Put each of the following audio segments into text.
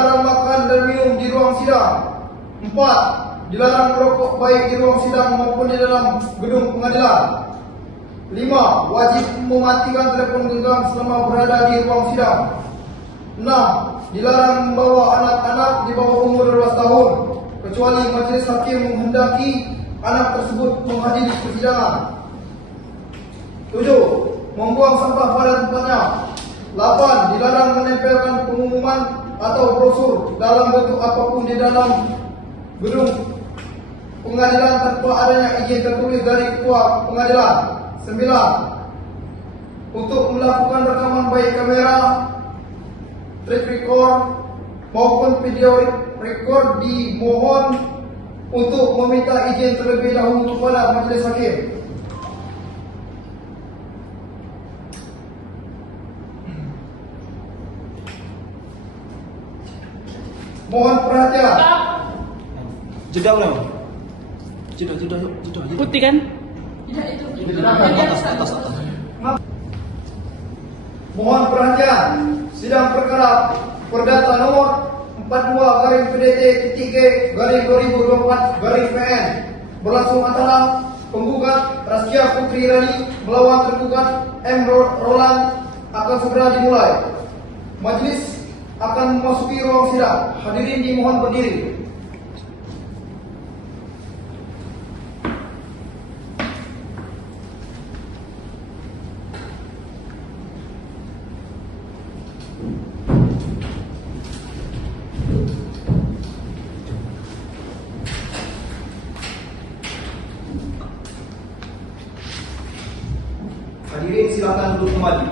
dilarang makan dan minum di ruang sidang. 4. Dilarang merokok baik di ruang sidang maupun di dalam gedung pengadilan. 5. Wajib mematikan telepon genggam selama berada di ruang sidang. 6. Dilarang membawa anak-anak di bawah umur 12 tahun kecuali majelis hakim menghendaki anak tersebut menghadiri persidangan. 7. Membuang sampah pada tempatnya. 8. Dilarang menempelkan pengumuman atau brosur dalam bentuk apapun di dalam gedung pengadilan tanpa adanya izin tertulis dari ketua pengadilan. 9. Untuk melakukan rekaman baik kamera, track record maupun video record dimohon untuk meminta izin terlebih dahulu kepada majelis hakim. Mohon perhatian. Jeda ulang. Jeda. Putih kan? Atas. Mohon perhatian. Sidang perkara Perdata nomor 42-PDT-G-2024-PN berlangsung antara penggugat Raskia Putri Rani melawan tergugat M. Roland akan segera dimulai. Majelis akan memasuki ruang sidang. Hadirin dimohon berdiri. Hadirin silakan duduk kembali.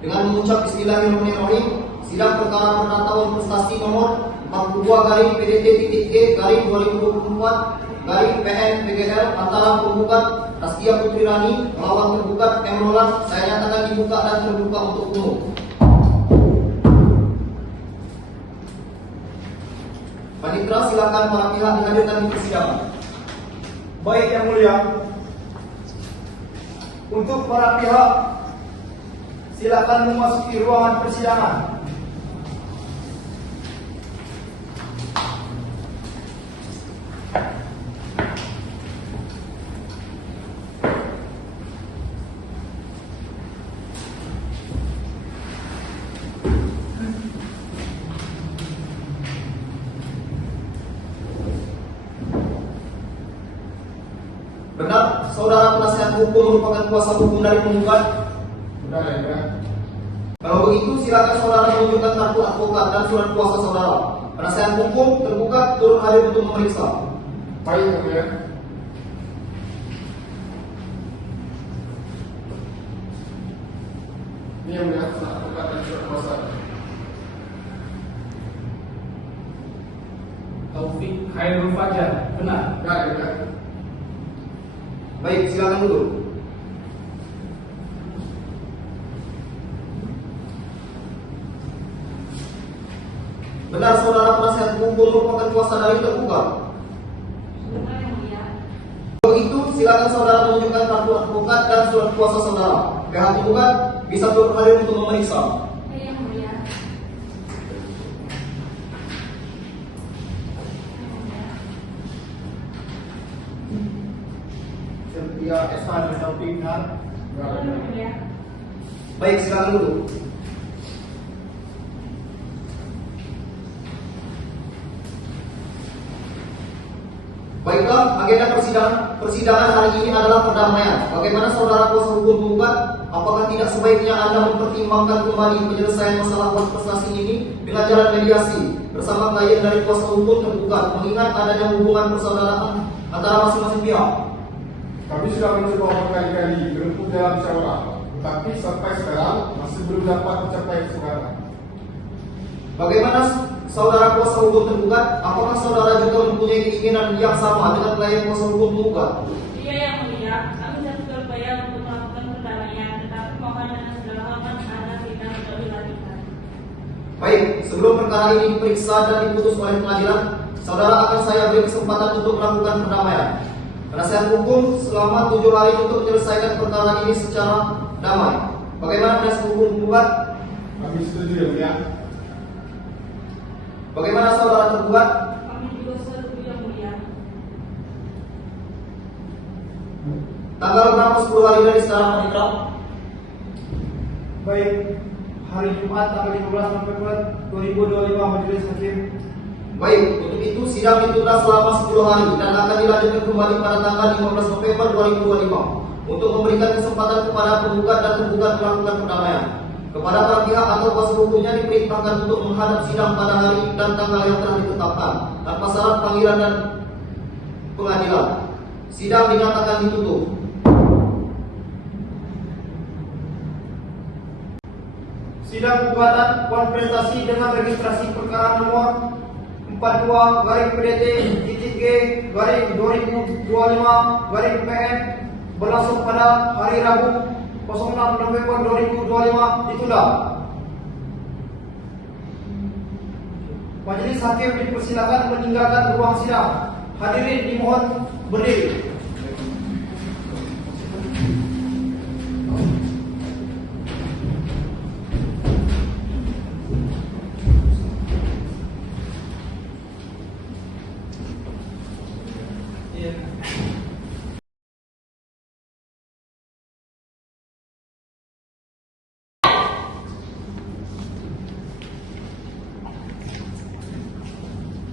Dengan mengucap Bismillahirrahmanirrahim, sidang perkara penetapan prestasi nomor 42/PDT-G-2024-PN-PGL antara penggugat Raskia Putri Rani melawan tergugat M. Roland saya nyatakan dibuka dan terbuka untuk umum. Panitera, silakan para pihak dihadirkan di persidangan. Baik yang mulia, untuk para pihak silakan memasuki ruangan persidangan. Benar, saudara penasihat hukum merupakan kuasa hukum dari penggugat? Benar. Kalau begitu, silakan saudara menunjukkan kartu advokat dan surat kuasa saudara. Penasihat hukum tergugat turun hadir untuk memeriksa. Baik yang mulia. Ini yang mulia, surat advokat dan surat kuasa. Taufik Khairul Fajar, benar? Benar. Baik, silakan duduk. Benar, saudara penasihat hukum merupakan kuasa dari tergugat? Kalau begitu, silakan saudara menunjukkan kartu advokat dan surat kuasa saudara. Pihak tergugat bisa turun hadir untuk memeriksa. Setia Esan dan Taufik benar. Baik, silakan duduk. Baiklah, agenda persidangan hari ini adalah perdamaian. Bagaimana saudara kuasa hukum penggugat? Apakah tidak sebaiknya Anda mempertimbangkan kembali penyelesaian masalah kontestasi ini dengan jalan mediasi bersama klien dari kuasa hukum tergugat, mengingat adanya hubungan persaudaraan antara masing-masing pihak? Kami sudah mencoba berkali-kali berembuk dalam musyawarah, tetapi sampai sekarang masih belum dapat mencapai kesepakatan. Bagaimana saudara kuasa hukum tergugat? Apakah saudara juga mempunyai keinginan yang sama dengan klien kuasa hukum tergugat? Iya yang mulia, kami sudah berupaya untuk melakukan perdamaian, tetapi mohon dengan segala hormat Anda tidak untuk dilanjutkan. Baik, sebelum perkara ini diperiksa dan diputus oleh pengadilan, saudara akan saya beri kesempatan untuk melakukan perdamaian. Penasihat hukum selama 7 hari untuk menyelesaikan perkara ini secara damai. Bagaimana penasihat hukum tergugat? Kami setuju yang mulia. Bagaimana saudara tergugat? Kami juga setuju yang mulia. Tanggal berapa 10 hari dari sekarang Panitra? Baik, hari Jumat tanggal 15 November 2025 Majelis Hakim. Baik, untuk itu sidang ditunda selama 10 hari dan akan dilanjutkan kembali pada tanggal 15 November 2025 untuk memberikan kesempatan kepada penggugat dan tergugat melakukan perdamaian. Kepada para pihak atau kuasa hukumnya diperintahkan untuk menghadap sidang pada hari dan tanggal yang telah ditetapkan tanpa syarat panggilan dan pengadilan. Sidang dinyatakan ditutup. Sidang gugatan konfrontasi dengan registrasi perkara nomor 42-PDT-G-2025-PN berlangsung pada hari Rabu 06 November 2025 ditunda. Majelis Hakim dipersilakan meninggalkan ruang sidang. Hadirin dimohon berdiri.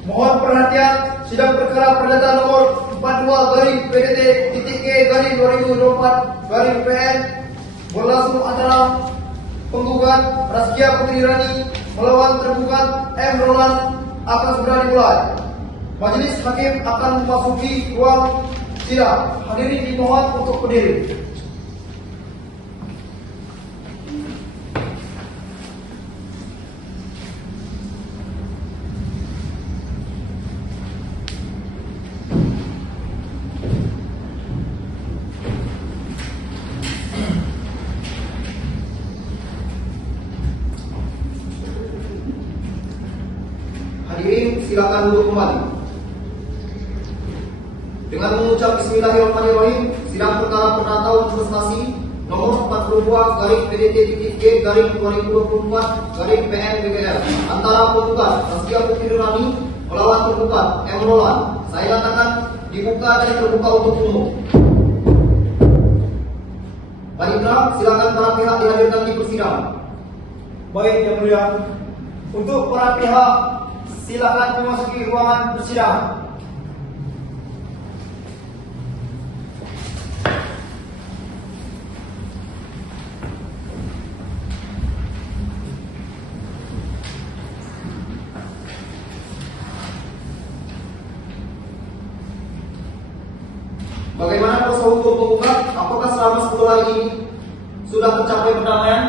Mohon perhatian, sidang perkara perdata nomor 42-PDT-G-2024-PN berlangsung antara penggugat Raskia Putri Rani melawan tergugat M. Roland akan segera dimulai. Majelis Hakim akan memasuki ruang sidang. Hadirin dimohon untuk berdiri. Hadirin silakan duduk kembali. Dengan mengucap Bismillahirrahmanirrahim, sidang perkara perdata investasi nomor 42-PDT-G-2024-PN BGL antara penggugat Raskia Putri Rani melawan tergugat M. Roland saya nyatakan dibuka dan terbuka untuk umum. Panitra, silakan para pihak dihadirkan di persidangan. Baik, yang mulia. Untuk para pihak silakan memasuki ruangan persidangan. Bagaimana kuasa hukum penggugat? Apakah selama 10 hari ini sudah tercapai perdamaian?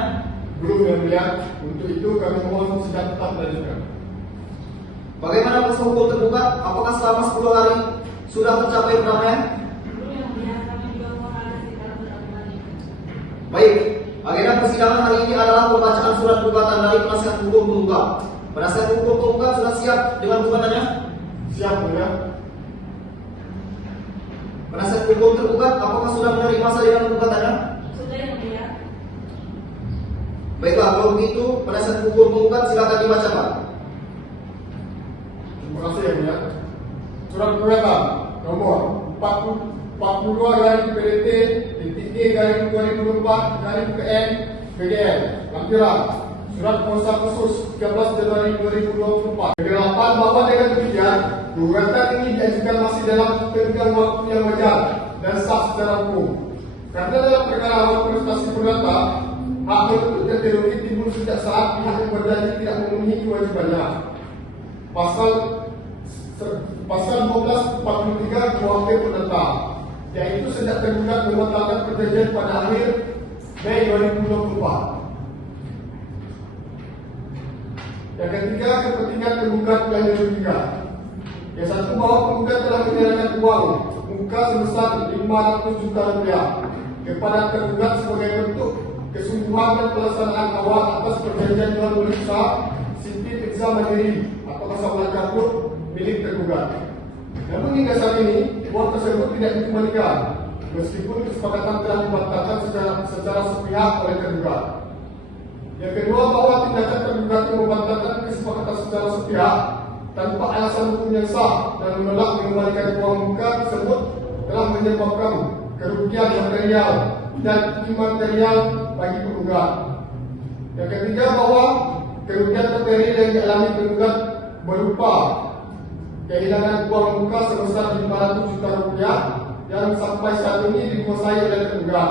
Belum yang mulia. Untuk itu kami mohon sidang tetap dilanjutkan. Bagaimana kuasa hukum tergugat? Apakah selama 10 hari sudah tercapai perdamaian? Belum yang mulia, kami juga mohon ada sidang berkali. Baik, agenda persidangan hari ini adalah pembacaan surat gugatan dari penasihat hukum penggugat. Penasihat hukum penggugat sudah siap dengan gugatannya? Siap mulia. Penasihat hukum tergugat, apakah sudah menerima salinan gugatannya? Sudah yang mulia. Baiklah, kalau begitu penasihat hukum penggugat silakan dibacakan. Terima kasih yang mulia. Surat gugatan nomor 42-PDT-G-2024-PN BGL lampiran surat kuasa khusus 13 Januari 2024 berlapan bahwa dengan demikian gugatan ini diajukan masih dalam tenggang waktu yang wajar dan sah secara hukum. Karena dalam perkara awal prestasi perdata, hak menuntut teknologi timbul sejak saat pihak yang berjanji tidak memenuhi kewajibannya. Pasal 1243 KUHP Perdata, yaitu sejak tergugat membatalkan perjanjian pada akhir Mei 2024. Yang ketiga, kepentingan tergugat yang dirugikan. Yang satu, bahwa penggugat telah menyerahkan uang muka sebesar 500 juta rupiah kepada tergugat sebagai bentuk kesungguhan dan pelaksanaan awal atas perjanjian jual beli usaha Siti Pizza Mandiri atau Kasablan Kartun milik tergugat. Namun hingga saat ini uang tersebut tidak dikembalikan meskipun kesepakatan telah dibatalkan secara sepihak oleh tergugat. Yang kedua, bahwa tindakan tergugat yang membatalkan kesepakatan secara sepihak tanpa alasan hukum yang sah dan menolak mengembalikan uang muka tersebut telah menyebabkan kerugian material dan imaterial bagi penggugat. Yang ketiga, bahwa kerugian materi yang dialami penggugat berupa kehilangan uang muka sebesar 500 juta rupiah yang sampai saat ini dikuasai oleh penggugat.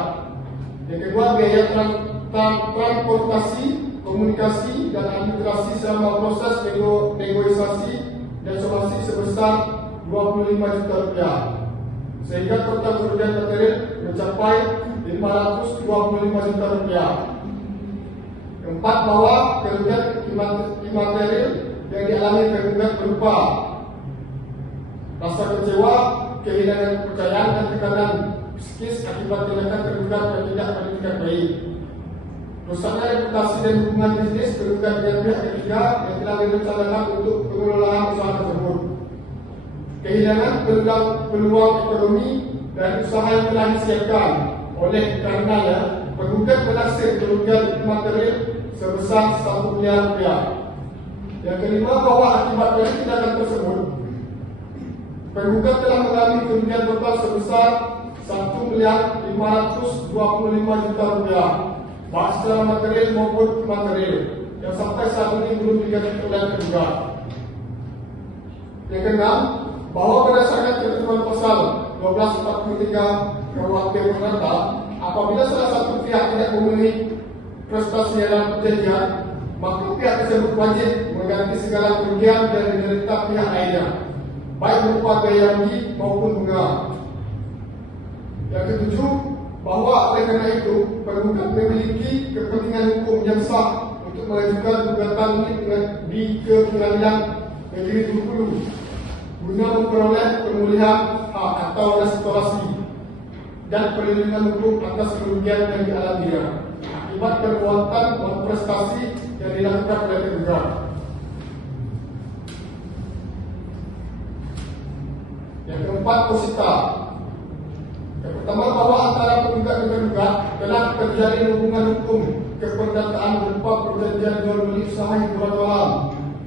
Yang kedua, biaya transportasi, komunikasi dan administrasi selama proses negosiasi dan somasi sebesar 25 juta rupiah, sehingga total kerugian material mencapai 525 juta rupiah. Keempat, bahwa kerugian imaterial yang dialami penggugat berupa rasa kecewa, kehilangan kepercayaan dan tekanan psikis akibat tindakan tergugat yang tidak bertindak baik. Rusaknya reputasi dan hubungan bisnis tergugat dengan pihak ketiga yang telah direncanakan untuk pengelolaan usaha tersebut. Kehilangan peluang ekonomi dan usaha yang telah disiapkan. Oleh karenanya, penggugat menaksir kerugian material sebesar 1 miliar rupiah. Yang kelima, bahwa akibat dari tindakan tersebut, penggugat telah mengalami kerugian total sebesar 1.525 juta rupiah, baik secara material maupun imaterial, yang sampai saat ini belum diganti oleh penggugat. Yang keenam, bahwa berdasarkan ketentuan pasal 1243 KUHP Perdata, apabila salah satu pihak tidak memenuhi prestasi dalam perjanjian, maka pihak tersebut wajib mengganti segala kerugian yang diderita pihak lainnya, baik berupa biaya rugi maupun bunga. Yang ketujuh, bahwa oleh karena itu penggugat memiliki kepentingan hukum yang sah untuk mengajukan gugatan di Pengadilan Negeri Bengkulu guna memperoleh pemulihan hak atau restorasi dan perlindungan hukum atas kerugian yang dialaminya akibat perbuatan dan prestasi yang dilakukan oleh penggugat. Yang keempat, posita. Yang pertama, bahwa antara penggugat dan tergugat telah terjalin hubungan hukum keperdataan berupa perjanjian jual beli usaha hiburan malam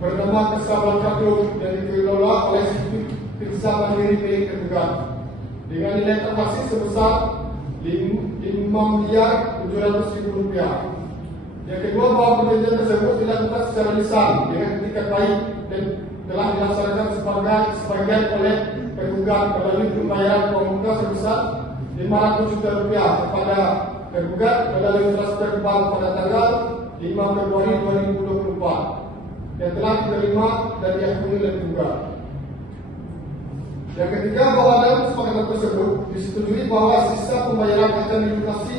bernama Casablanca Club yang dikelola oleh Institut Pirsa Mandiri milik tergugat dengan nilai transaksi sebesar 5.700.000 rupiah. Yang kedua, bahwa perjanjian tersebut dilakukan secara lisan dengan etikat baik dan telah dilaksanakan sebagian oleh penggugat melalui pembayaran uang muka sebesar 500 juta rupiah kepada tergugat melalui transfer bank pada tanggal 5 Februari 2024 yang telah diterima dan diakui oleh penggugat. Yang ketiga, bahwa dalam kesepakatan tersebut disetujui bahwa sisa pembayaran akan dilunasi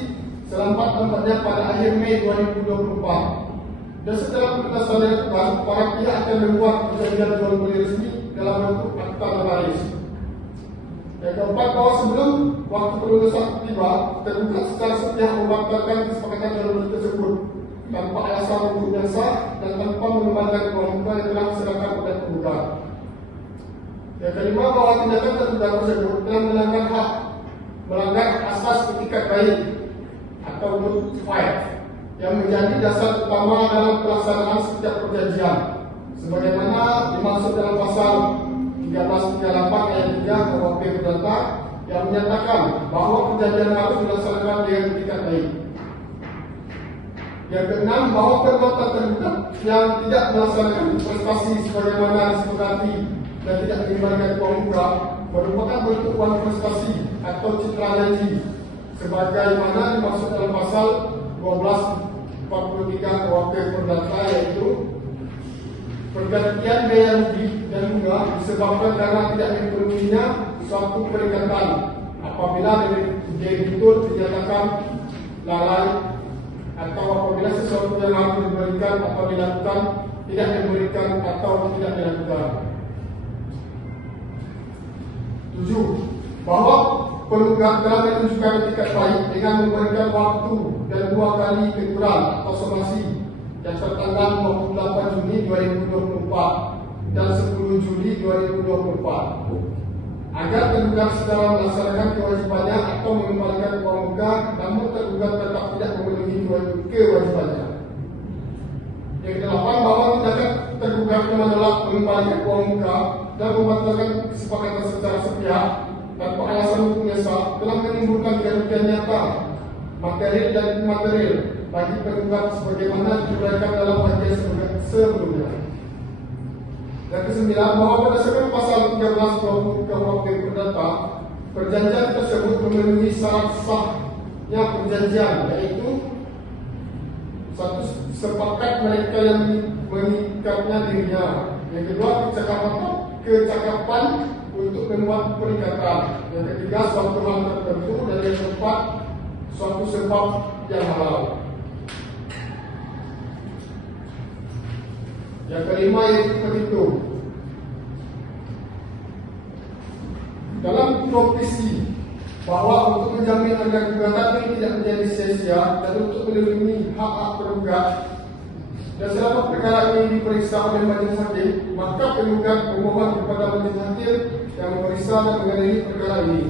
selambat-lambatnya pada akhir Mei 2024. Dan setelah penjelasan dilakukan, para pihak akan membuat perjanjian jual beli resmi dalam bentuk akta notaris. Yang keempat, bahwa sebelum waktu kelulusan tiba, tergugat secara sepihak membatalkan kesepakatan jual beli tersebut tanpa alasan hukum yang sah dan tanpa mengembalikan uang muka yang telah diserahkan oleh penggugat. Yang kelima, bahwa tindakan tergugat tersebut telah melanggar asas etikat baik atau good fight yang menjadi dasar utama dalam pelaksanaan setiap perjanjian, sebagaimana dimaksud dalam pasal 1338 ayat 3 KUHP Perdata yang menyatakan bahwa perjanjian harus dilaksanakan dengan etikat baik. Yang keenam, bahwa perbuatan tergugat yang tidak melaksanakan prestasi sebagaimana disepakati dan tidak mengembalikan uang muka merupakan bentuk uang prestasi atau citra janji, sebagaimana dimaksud dalam pasal 1243 KUHP Perdata, yaitu pergantian biaya rugi dan bunga disebabkan karena tidak dipenuhinya suatu perikatan apabila debitur dinyatakan lalai atau apabila sesuatu yang harus diberikan atau dilakukan tidak diberikan atau tidak dilakukan. 7. Bahwa penggugat telah menunjukkan etikat baik dengan memberikan waktu dan 2 kali teguran atau somasi yang tertanggal 28 Juni 2024 dan 10 Juli 2024 agar tergugat segera melaksanakan kewajibannya atau mengembalikan uang muka, namun tergugat tetap tidak memenuhi kewajibannya. tergugatnya menolak mengembalikan uang muka dan membatalkan kesepakatan secara sepihak tanpa alasan hukumnya sah telah menimbulkan kerugian nyata material dan imaterial bagi tergugat sebagaimana diuraikan dalam bagian sebelumnya. Yang kesembilan, bahwa berdasarkan pasal 13 KUHP Perdata, perjanjian tersebut memenuhi syarat sahnya perjanjian, yaitu satu, sepakat mereka yang mengikatnya dirinya. Yang kedua, kecakapan untuk membuat perikatan. Yang ketiga, suatu hal tertentu. Dan yang keempat, suatu sebab yang halal. Yang kelima yaitu petitum. Dalam profesi bahwa untuk menjamin agar gugatan ini tidak menjadi sia-sia dan untuk melindungi hak-hak tergugat dan selama perkara ini diperiksa oleh majelis hakim, maka penggugat memohon kepada majelis hakim yang memeriksa dan mengadili perkara ini.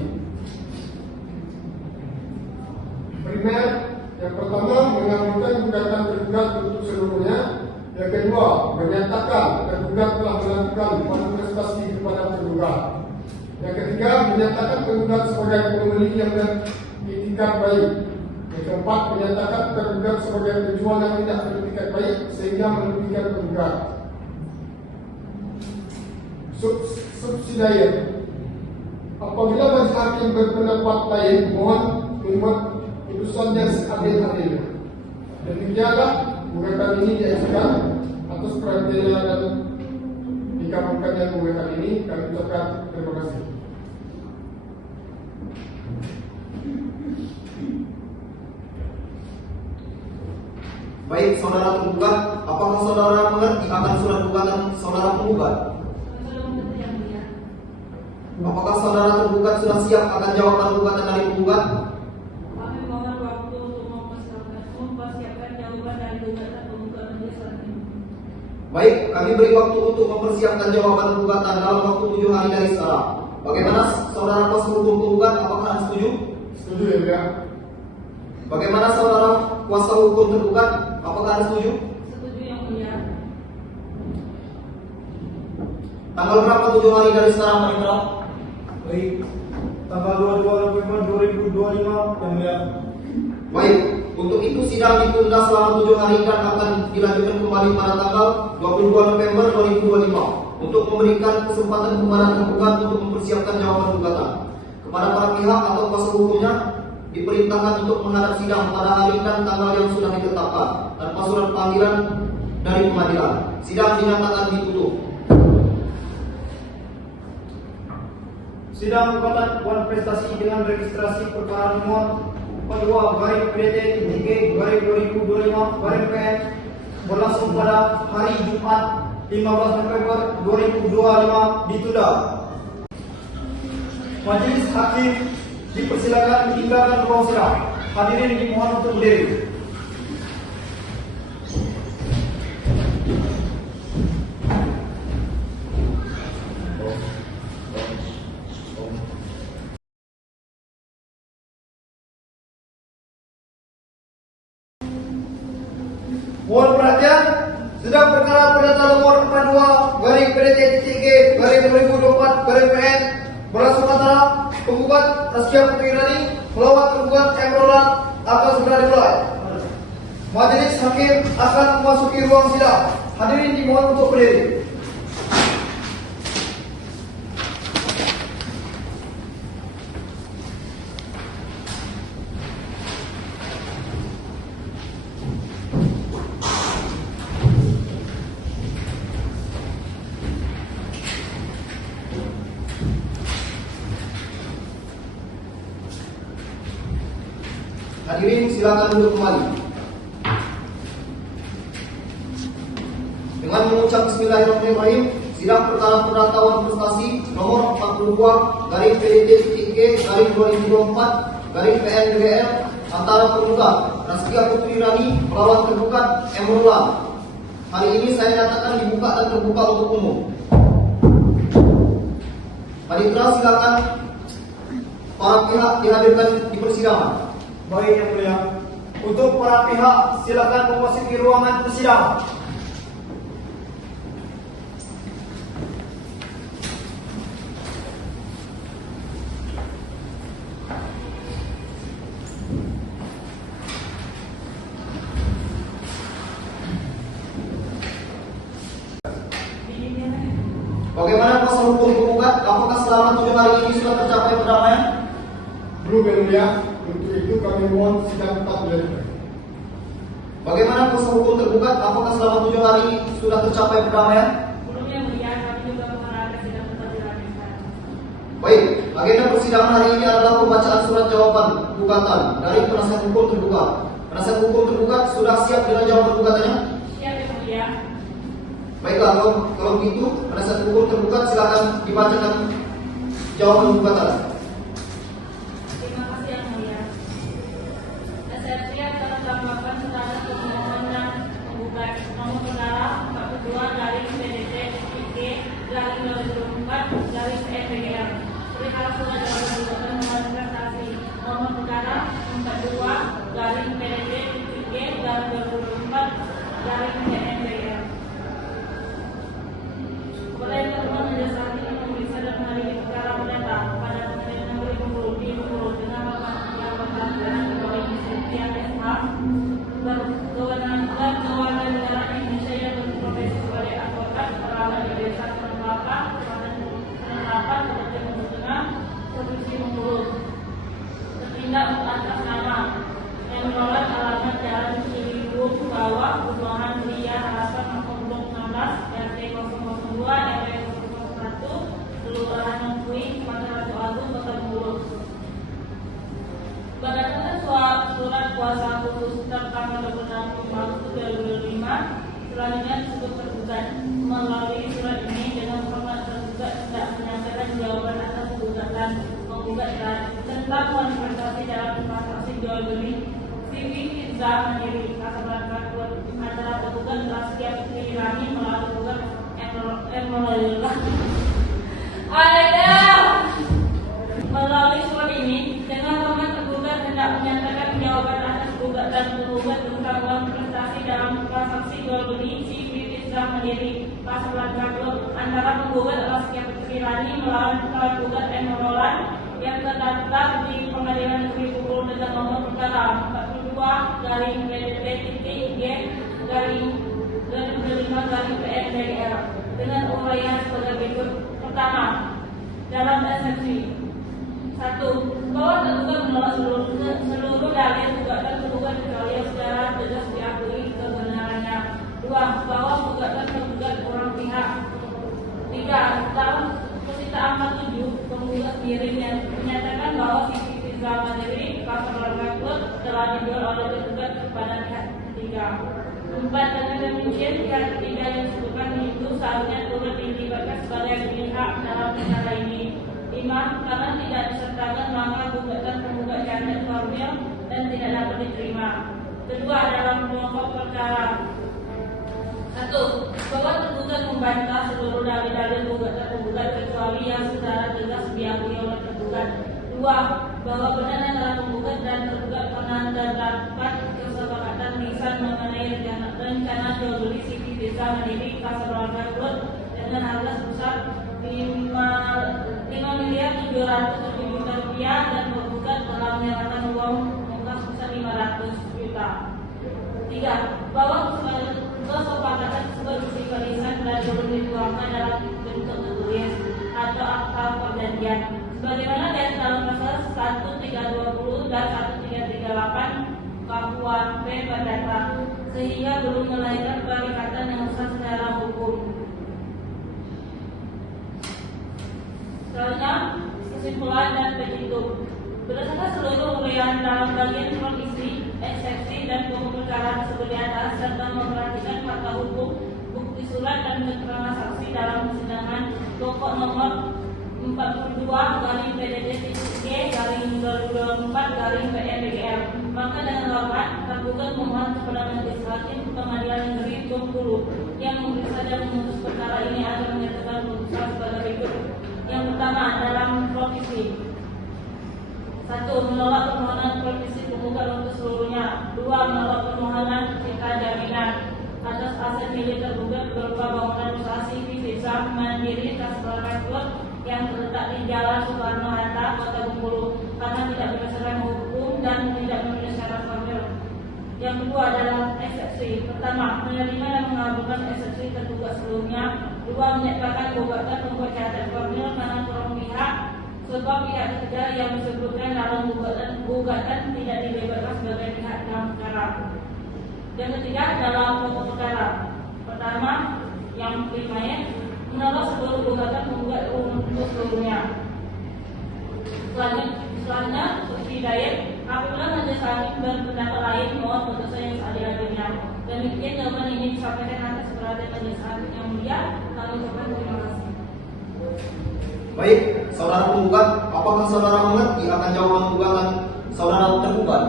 Primer, yang pertama mengabulkan gugatan tergugat untuk seluruhnya. Yang kedua, menyatakan tergugat telah melakukan manifestasi kepada tergugat. Yang ketiga, menyatakan tergugat sebagai pembeli yang beritikat baik. Yang keempat, menyatakan tergugat sebagai penjual yang tidak beritikat baik sehingga merugikan tergugat. Subsidiar. Apabila majelis hakim berpendapat lain, mohon membuat putusan yang seadil-adil. Demikianlah gugatan ini diajukan atas perhatian dan dikabulkannya gugatan ini. Kami ucapkan terima kasih. Baik, saudara tergugat, apakah saudara mengerti akan surat gugatan saudara penggugat? Apakah saudara tergugat sudah siap akan jawaban gugatan dari penggugat? Kami mohon waktu untuk mempersiapkan jawaban dari gugatan penggugat majelis hakim. Baik, kami beri waktu untuk mempersiapkan jawaban gugatan dalam waktu 7 hari dari sekarang. Bagaimana saudara kuasa hukum penggugat? Apakah Anda setuju? Setuju ya, Pak? Bagaimana saudara kuasa hukum tergugat? Apakah Anda setuju? Setuju yang mulia. Tanggal berapa 7 hari dari sekarang, Pak Indra? Baik, tanggal 22 November 2025 yang mulia. Baik, untuk itu sidang ditunda selama 7 hari dan akan dilanjutkan kembali pada tanggal 22 November 2025 untuk memberikan kesempatan kepada tergugat untuk mempersiapkan jawaban gugatan. Kepada para pihak atau kuasa hukumnya diperintahkan untuk menghadap sidang pada hari dan tanggal yang sudah ditetapkan tanpa surat panggilan dari pengadilan. Sidang dinyatakan ditutup. Sidang gugatan Puan Prestasi dengan registrasi perkara nomor 42/PT-2025/PN berlangsung pada hari Jumat 15 November 2025 ditunda. Majelis hakim dipersilakan meninggalkan ruang sidang. Hadirin dimohon untuk berdiri. Mohon perhatian, sedang perkara perdata nomor 42/PT-G/2024/PN berlangsung antara penggugat Raskia Putri Rani melawan tergugat M. Roland akan segera dimulai. Majelis hakim akan memasuki ruang sidang. Hadirin dimohon untuk berdiri. Hadirin silakan duduk kembali. Dengan mengucap Bismillahirrahmanirrahim, sidang perkara perdata prestasi nomor 42/PT-G/2024/PN antara tergugat Raskia Putri Rani melawan tergugat M. Roland. Hari ini saya nyatakan dibuka dan terbuka untuk umum. Panitera silakan para pihak dihadirkan di persidangan. Baik yang mulia, untuk para pihak silakan memasuki ruangan persidangan. tergugat, apakah selama 7 hari ini sudah tercapai perdamaian? Belum Yang Mulia, untuk itu kami mohon sidang tetap dilanjutkan. Bagaimana kuasa hukum tergugat, apakah selama 7 hari sudah tercapai perdamaian? Belum Yang Mulia, kami juga mengharapkan sidang tetap dilanjutkan. Baik, agenda persidangan hari ini adalah pembacaan surat jawaban gugatan dari penasihat hukum tergugat. Penasihat hukum tergugat sudah siap dengan jawaban gugatannya? Siap Yang Mulia. Baiklah, kalau begitu penasihat hukum tergugat silakan dibacakan jawaban gugatan. Terima kasih Yang Mulia. Eksepsi akan ditambahkan terhadap pemohon dan penggugat nomor perkara 42 dari PDT G dari 2004 dari PNPGR. Perihal surat jawaban gugatan mengajukan saksi nomor perkara 42 dari PDT G dari 2004 dari PNPGR. Oleh pertemuan majelis hakim yang memeriksa dan mengadili perkara perdata pada pengadilan negeri Bengkulu di Bengkulu dengan bapak dan pegawai Setia SH berkewarganegaraan negara Indonesia yang berprofesi sebagai advokat beralamat di desa Penempatan, Kabupaten Bengkulu Tengah, Provinsi Bengkulu. Tertindak atas nama yang menolak alamat Jalan Ciliwung Bawah, Perumahan Ria Harapan Kompok 16 RT 002 RW 001 Kelurahan Mengkui, Kecamatan Ratu Agung, Kota Bengkulu. Berdasarkan surat kuasa khusus tanggal 26 Maret 2005, selanjutnya disebut tergugat melalui surat ini dengan format tergugat tidak menyampaikan jawaban atas gugatan menggugat tentang manifestasi dalam transaksi jual beli CV Pizza Mandiri Kasablanca antara tergugat Raskia Firani melalui tergugat melalui surat ini dengan format tergugat hendak menyatakan jawaban atas gugatan tergugat tentang uang prestasi dalam transaksi jual beli CV Pizza Mandiri Kasablanca antara penggugat Raskia Firani melawan tergugat Roland yang terdaftar di Pengadilan Negeri Bengkulu dengan nomor perkara 42 garing PDT-G garing 2005 garing PNPGR dengan uraian sebagai berikut. Pertama, dalam eksepsi 1. Bahwa tergugat menolak seluruh dalil gugatan tergugat kecuali yang secara tegas diakui kebenarannya. 2. Bahwa gugatan tergugat orang pihak. 3. Dalam persitaan 47 penggugat sendiri menyatakan bahwa CV Pizza Mandiri Kasablanca telah dijual oleh tergugat kepada pihak ketiga. 4. Dengan demikian pihak ketiga yang disebutkan itu seharusnya turut dilibatkan sebagai pihak dalam perkara ini. 5. Karena tidak disertakan maka gugatan penggugat cacat formil dan tidak dapat diterima. Kedua, dalam pokok perkara 1. Bahwa tergugat membantah seluruh dalil-dalil gugatan penggugat kecuali yang secara tegas diakui oleh tergugat. 2. Bahwa benar antara penggugat dan tergugat pernah terdapat kesepakatan lisan mengenai rencana jual beli CV Pizza Mandiri Kasablanca dengan harga sebesar 5.700.000 rupiah dan penggugat telah menyerahkan uang muka sebesar 500 juta. 3. Bahwa kesepakatan tersebut bersifat lisan dan belum dituangkan dalam bentuk tertulis atau akta perjanjian sebagaimana dari dalam pasal 1320 dan 1338 KUHP Perdata sehingga belum melahirkan perikatan yang besar secara hukum. Selanjutnya, kesimpulan dan petitum. Berdasarkan seluruh uraian dalam bagian kondisi, eksepsi dan pokok perkara tersebut di atas serta memperhatikan fakta hukum, bukti surat dan keterangan saksi dalam persidangan pokok nomor 42 garing PDT-G garing 2024 garing PNPGR, maka dengan hormat tergugat memohon kepada majelis hakim Pengadilan Negeri Bengkulu yang memeriksa dan memutus perkara ini agar menyatakan putusan sebagai berikut. Yang pertama, dalam provisi 1. Menolak permohonan provisi penggugat untuk seluruhnya. 2. Menolak permohonan cipta jaminan atas aset milik tergugat berupa bangunan usaha CV Pizza Mandiri Kasablanca yang terletak di Jalan Soekarno-Hatta, Kota Bengkulu karena tidak berdasarkan hukum dan tidak memenuhi syarat formil. Yang kedua adalah eksepsi. Pertama, menerima dan mengabulkan eksepsi tergugat sebelumnya. Dua, menyatakan gugatan membuat catatan formil karena kurang pihak, sebab pihak ketiga yang disebutkan dalam gugatan tidak dilibatkan sebagai pihak dalam perkara. Yang ketiga, dalam pokok perkara. Pertama, yang kelima ya, menolak seluruh gugatan menggugat untuk seluruhnya. Selanjutnya, hidayat. Apabila majelis hakim berpendapat lain, mohon putusan yang seadil-adilnya. Demikian jawaban ini disampaikan atas perhatian majelis hakim yang mulia. Kami ucapkan terima kasih. Baik, saudara penggugat, apakah saudara mengerti akan jawaban gugatan saudara tergugat?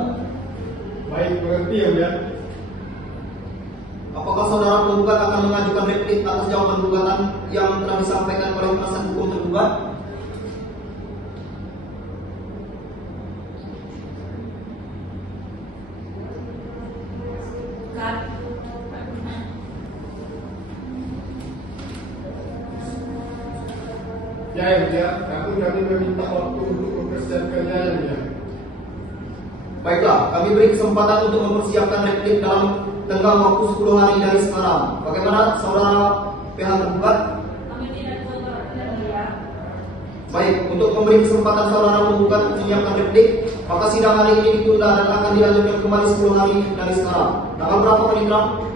Baik, mengerti yang mulia. Apakah saudara penggugat akan mengajukan replik atas jawaban gugatan yang telah disampaikan oleh penasihat hukum tergugat? Ya, yang mulia. Namun kami meminta waktu untuk mempersiapkannya, yang mulia. Baiklah, kami beri kesempatan untuk mempersiapkan replik dalam tenggang waktu 10 hari dari sekarang. Bagaimana saudara pihak tergugat? Kami tidak berkeberatan yang mulia. Baik, untuk memberi kesempatan saudara penggugat menyiapkan replik, maka sidang hari ini ditunda dan akan dilanjutkan kembali 10 hari dari sekarang. Tanggal berapa Panitra?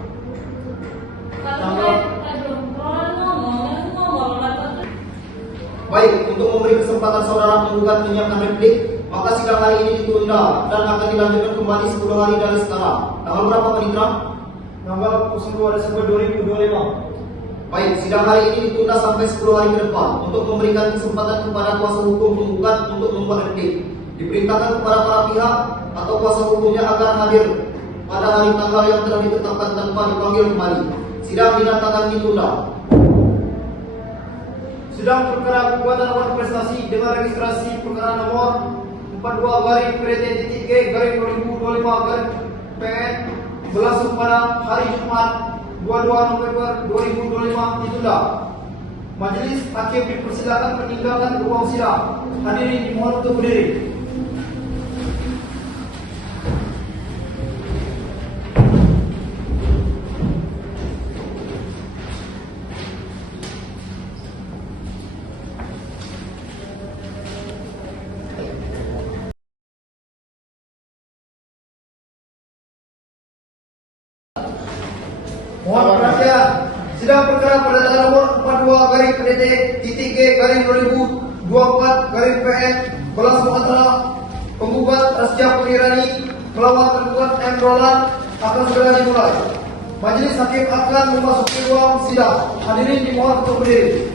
Baik, untuk memberi kesempatan saudara penggugat menyiapkan replik, maka sidang hari ini ditunda dan akan dilanjutkan kembali 10 hari dari sekarang. Tanggal berapa Panitra? Tanggal 02 Desember 2025. Baik, sidang hari ini ditunda sampai 10 hari ke depan untuk memberikan kesempatan kepada kuasa hukum penggugat untuk membuat replik. Diperintahkan kepada para pihak atau kuasa hukumnya agar hadir pada hari tanggal yang telah ditetapkan tanpa dipanggil kembali. Sidang dinyatakan ditunda. Sidang perkara gugatan awal prestasi dengan registrasi perkara nomor 42/P3/2025 berlangsung pada hari Jumat 22 November 2025 ditunda. Majelis hakim dipersilakan meninggalkan ruang sidang. Hadirin dimohon untuk berdiri. Mohon perhatian, sidang perkara pada tanggal nomor 42/P3/2024/PN berlangsung antara penggugat Raskia Putrirani melawan tergugat M. Roland akan segera dimulai. Majelis hakim akan memasuki ruang sidang. Hadirin dimohon untuk berdiri.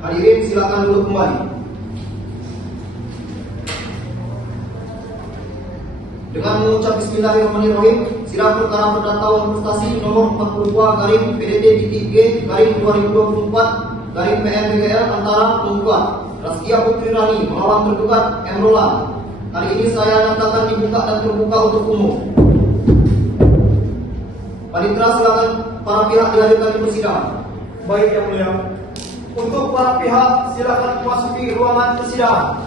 Hadirin silakan duduk kembali. Dengan mengucap Bismillahirrahmanirrahim, sidang perkara perdata uang prestasi nomor 42/PDT-G/2024/PN-BGL antara penggugat Raskia Putrirani melawan tergugat M. Roland. Kali ini saya nyatakan dibuka dan terbuka untuk umum. Panitra, silakan para pihak dihadirkan di persidangan. Baik yang mulia. Untuk para pihak silakan memasuki ruangan persidangan.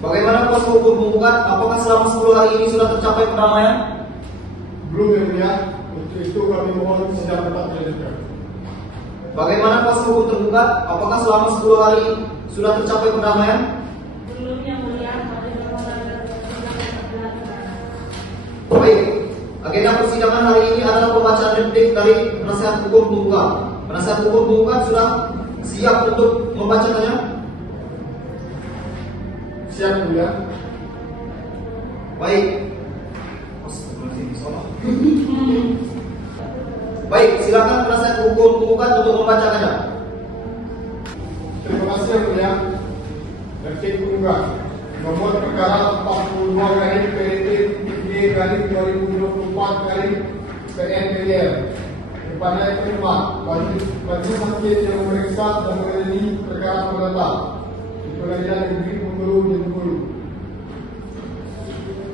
Bagaimana kuasa hukum penggugat? Apakah selama 10 hari ini sudah tercapai perdamaian? Belum, yang mulia. Untuk itu kami mohon sidang dapat dilanjutkan. Bagaimana kuasa hukum tergugat? Apakah selama 10 hari sudah tercapai perdamaian? Belum yang mulia. Baik, agenda persidangan hari ini adalah pembacaan replik dari penasihat hukum penggugat. Penasihat hukum penggugat sudah siap untuk membacakannya? Siap, yang mulia. Baik, silakan penasihat hukum penggugat untuk membacakannya. Terima kasih yang mulia. Tertib penggugat nomor perkara 42/PDT-2024/PNPDL kepada yang terhormat Majelis Hakim yang memeriksa dan mengadili perkara perdata di Pengadilan Negeri Bengkulu di Bengkulu.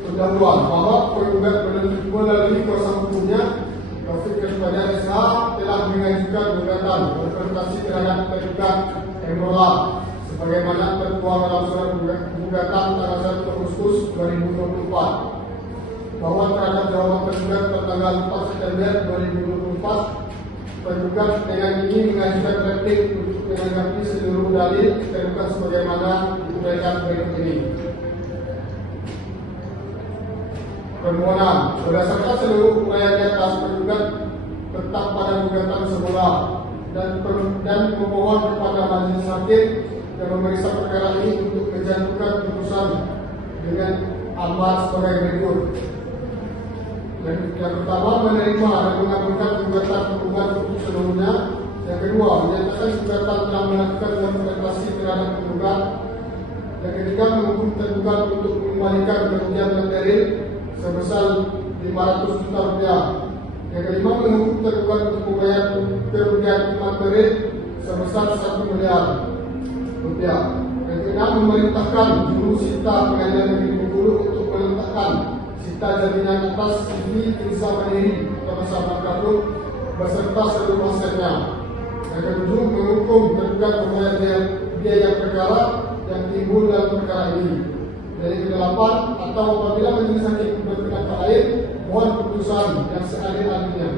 Pendahuluan bahwa penggugat melalui kuasa hukumnya Taufik kepada SH telah mengajukan gugatan konfrontasi terhadap tergugat Emrola sebagaimana tertuang dalam surat gugatan tanggal 1 Agustus 2024 bahwa terhadap jawaban tergugat tertanggal 4 September 2024 tergugat dengan ini mengajukan tertib untuk menanggapi seluruh dalil tergugat sebagaimana diuraikan berikut ini. Permohonan berdasarkan seluruh uraian di atas tergugat tetap pada gugatan semula dan memohon kepada majelis hakim yang memeriksa perkara ini untuk menjatuhkan putusan dengan amar sebagai berikut. Yang pertama, menerima dan mengabulkan gugatan penggugat untuk seluruhnya. Yang kedua, menyatakan gugatan telah melakukan interpretasi terhadap penggugat. Yang ketiga, menghukum tergugat untuk mengembalikan kerugian material sebesar 500 juta rupiah. Yang kelima, menghukum tergugat untuk membayar kerugian material sebesar 1 miliar rupiah. Yang keenam, memerintahkan juru sita Pengadilan Negeri Bengkulu untuk meletakkan sita jaminan atas CV Tirza Mandiri bersama kartu beserta seluruh asetnya. Yang ketujuh, menghukum tergugat membayar biaya perkara yang timbul dalam perkara ini. Dari kedelapan, atau apabila majelis hakim berpendapat lain, mohon putusan yang seadil-adilnya.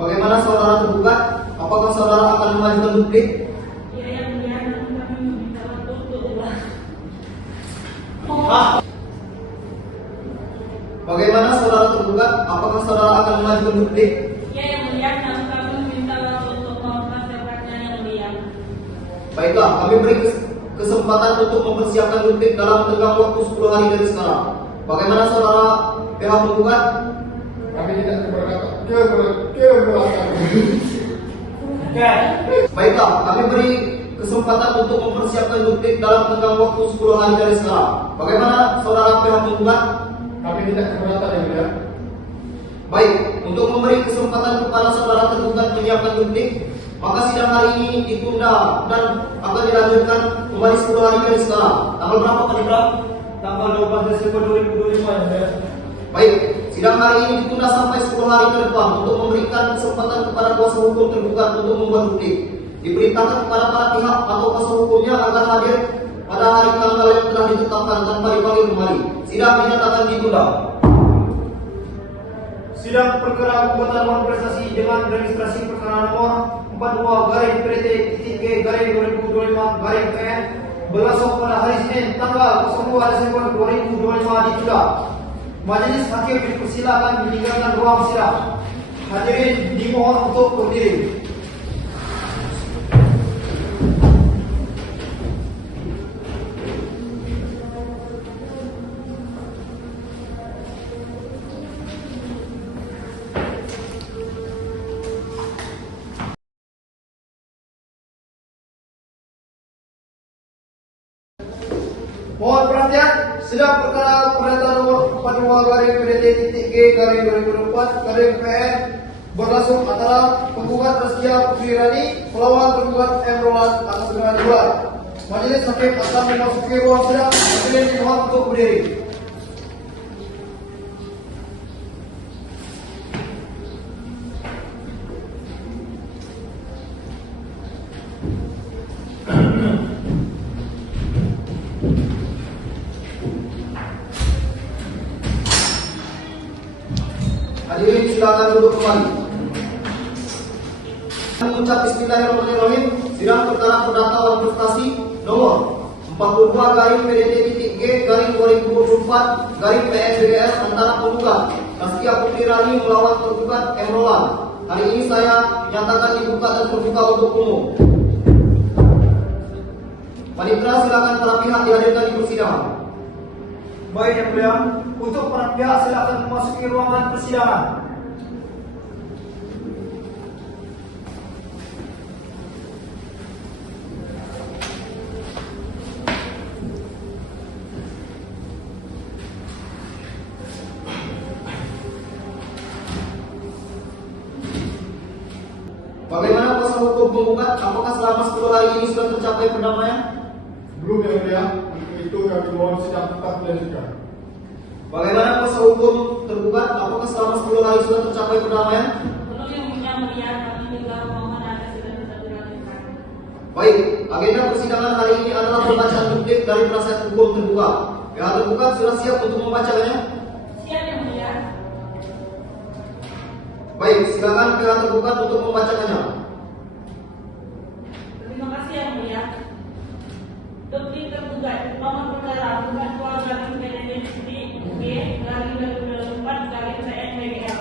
Bagaimana saudara tergugat? Apakah saudara akan memajukan duplik? Ya, yang mulia, namun kami meminta waktu untuk ulang. Bagaimana saudara tergugat? Apakah saudara akan memajukan duplik? Ya, yang mulia, namun kami meminta waktu untuk mempersiapkannya, yang mulia. Baiklah, kami beri kesempatan untuk mempersiapkan duplik dalam tenggang waktu 10 hari dari sekarang. Bagaimana saudara pihak penggugat? Kami tidak keberatan. Baiklah, kami beri kesempatan untuk mempersiapkan duplik dalam tenggang waktu 10 hari dari sekarang. Bagaimana saudara pihak penggugat? Kami tidak keberatan yang mulia. Baik, untuk memberi kesempatan kepada saudara tergugat menyiapkan duplik, maka sidang hari ini ditunda dan akan dilanjutkan kembali 10 hari dari sekarang. Tanggal berapa Pak Ibram? Tanggal 12 Desember 2025 ya, Mulia. Baik, sidang hari ini ditunda sampai 10 hari ke depan untuk memberikan kesempatan kepada kuasa hukum tergugat untuk membuat duplik. Diperintahkan kepada para pihak atau kuasa hukumnya agar hadir pada hari tanggal yang telah ditetapkan tanpa dipanggil kembali. Sidang dinyatakan ditunda. Sidang perkara gugatan mohon prestasi dengan registrasi perkara nomor 42/PT-G/2025/PN berlangsung pada hari Senin tanggal 2 Desember 2025 ditunda. Majelis hakim dipersilakan meninggalkan ruang sidang. Hadirin dimohon untuk berdiri. Mohon perhatian, sidang perkara perdata nomor 42/PDT-G/2024/PN berlangsung antara penggugat Raskia Putri Rani melawan penggugat M. Roland atas dengan dimulai. Majelis hakim akan memasuki ruang sidang. Hadirin dimohon untuk berdiri. Hadirin silakan duduk kembali. Mengucap Bismillahirrahmanirrahim. Sidang perkara perdata lawan prestasi nomor 42/PDT-G/2024/PNPDL antara penggugat Raskia Putri Rani melawan penggugat M. Roland. Hari ini saya nyatakan dibuka dan terbuka untuk umum. Panitera, silakan para pihak dihadirkan di persidangan. Baik yang mulia, untuk para pihak silakan memasuki ruangan persidangan. Bagaimana kuasa hukum penggugat? Apakah selama 10 hari ini sudah tercapai perdamaian? Belum yang mulia, untuk itu kami mohon sidang tetap dilanjutkan. Bagaimana kuasa hukum tergugat? Apakah selama 10 hari sudah tercapai perdamaian? Belum yang mulia, kami juga mohon agar sudah tetap dilanjutkan. Baik, agenda persidangan hari ini adalah pembacaan duplik dari penasihat hukum tergugat. Pihak tergugat sudah siap untuk membacanya? Siap yang mulia. Baik, silakan pihak tergugat untuk membacakannya. Terima kasih yang mulia. Duplik tergugat nomor perkara bukan keluarga PDD G garing 2024 garing PNBGL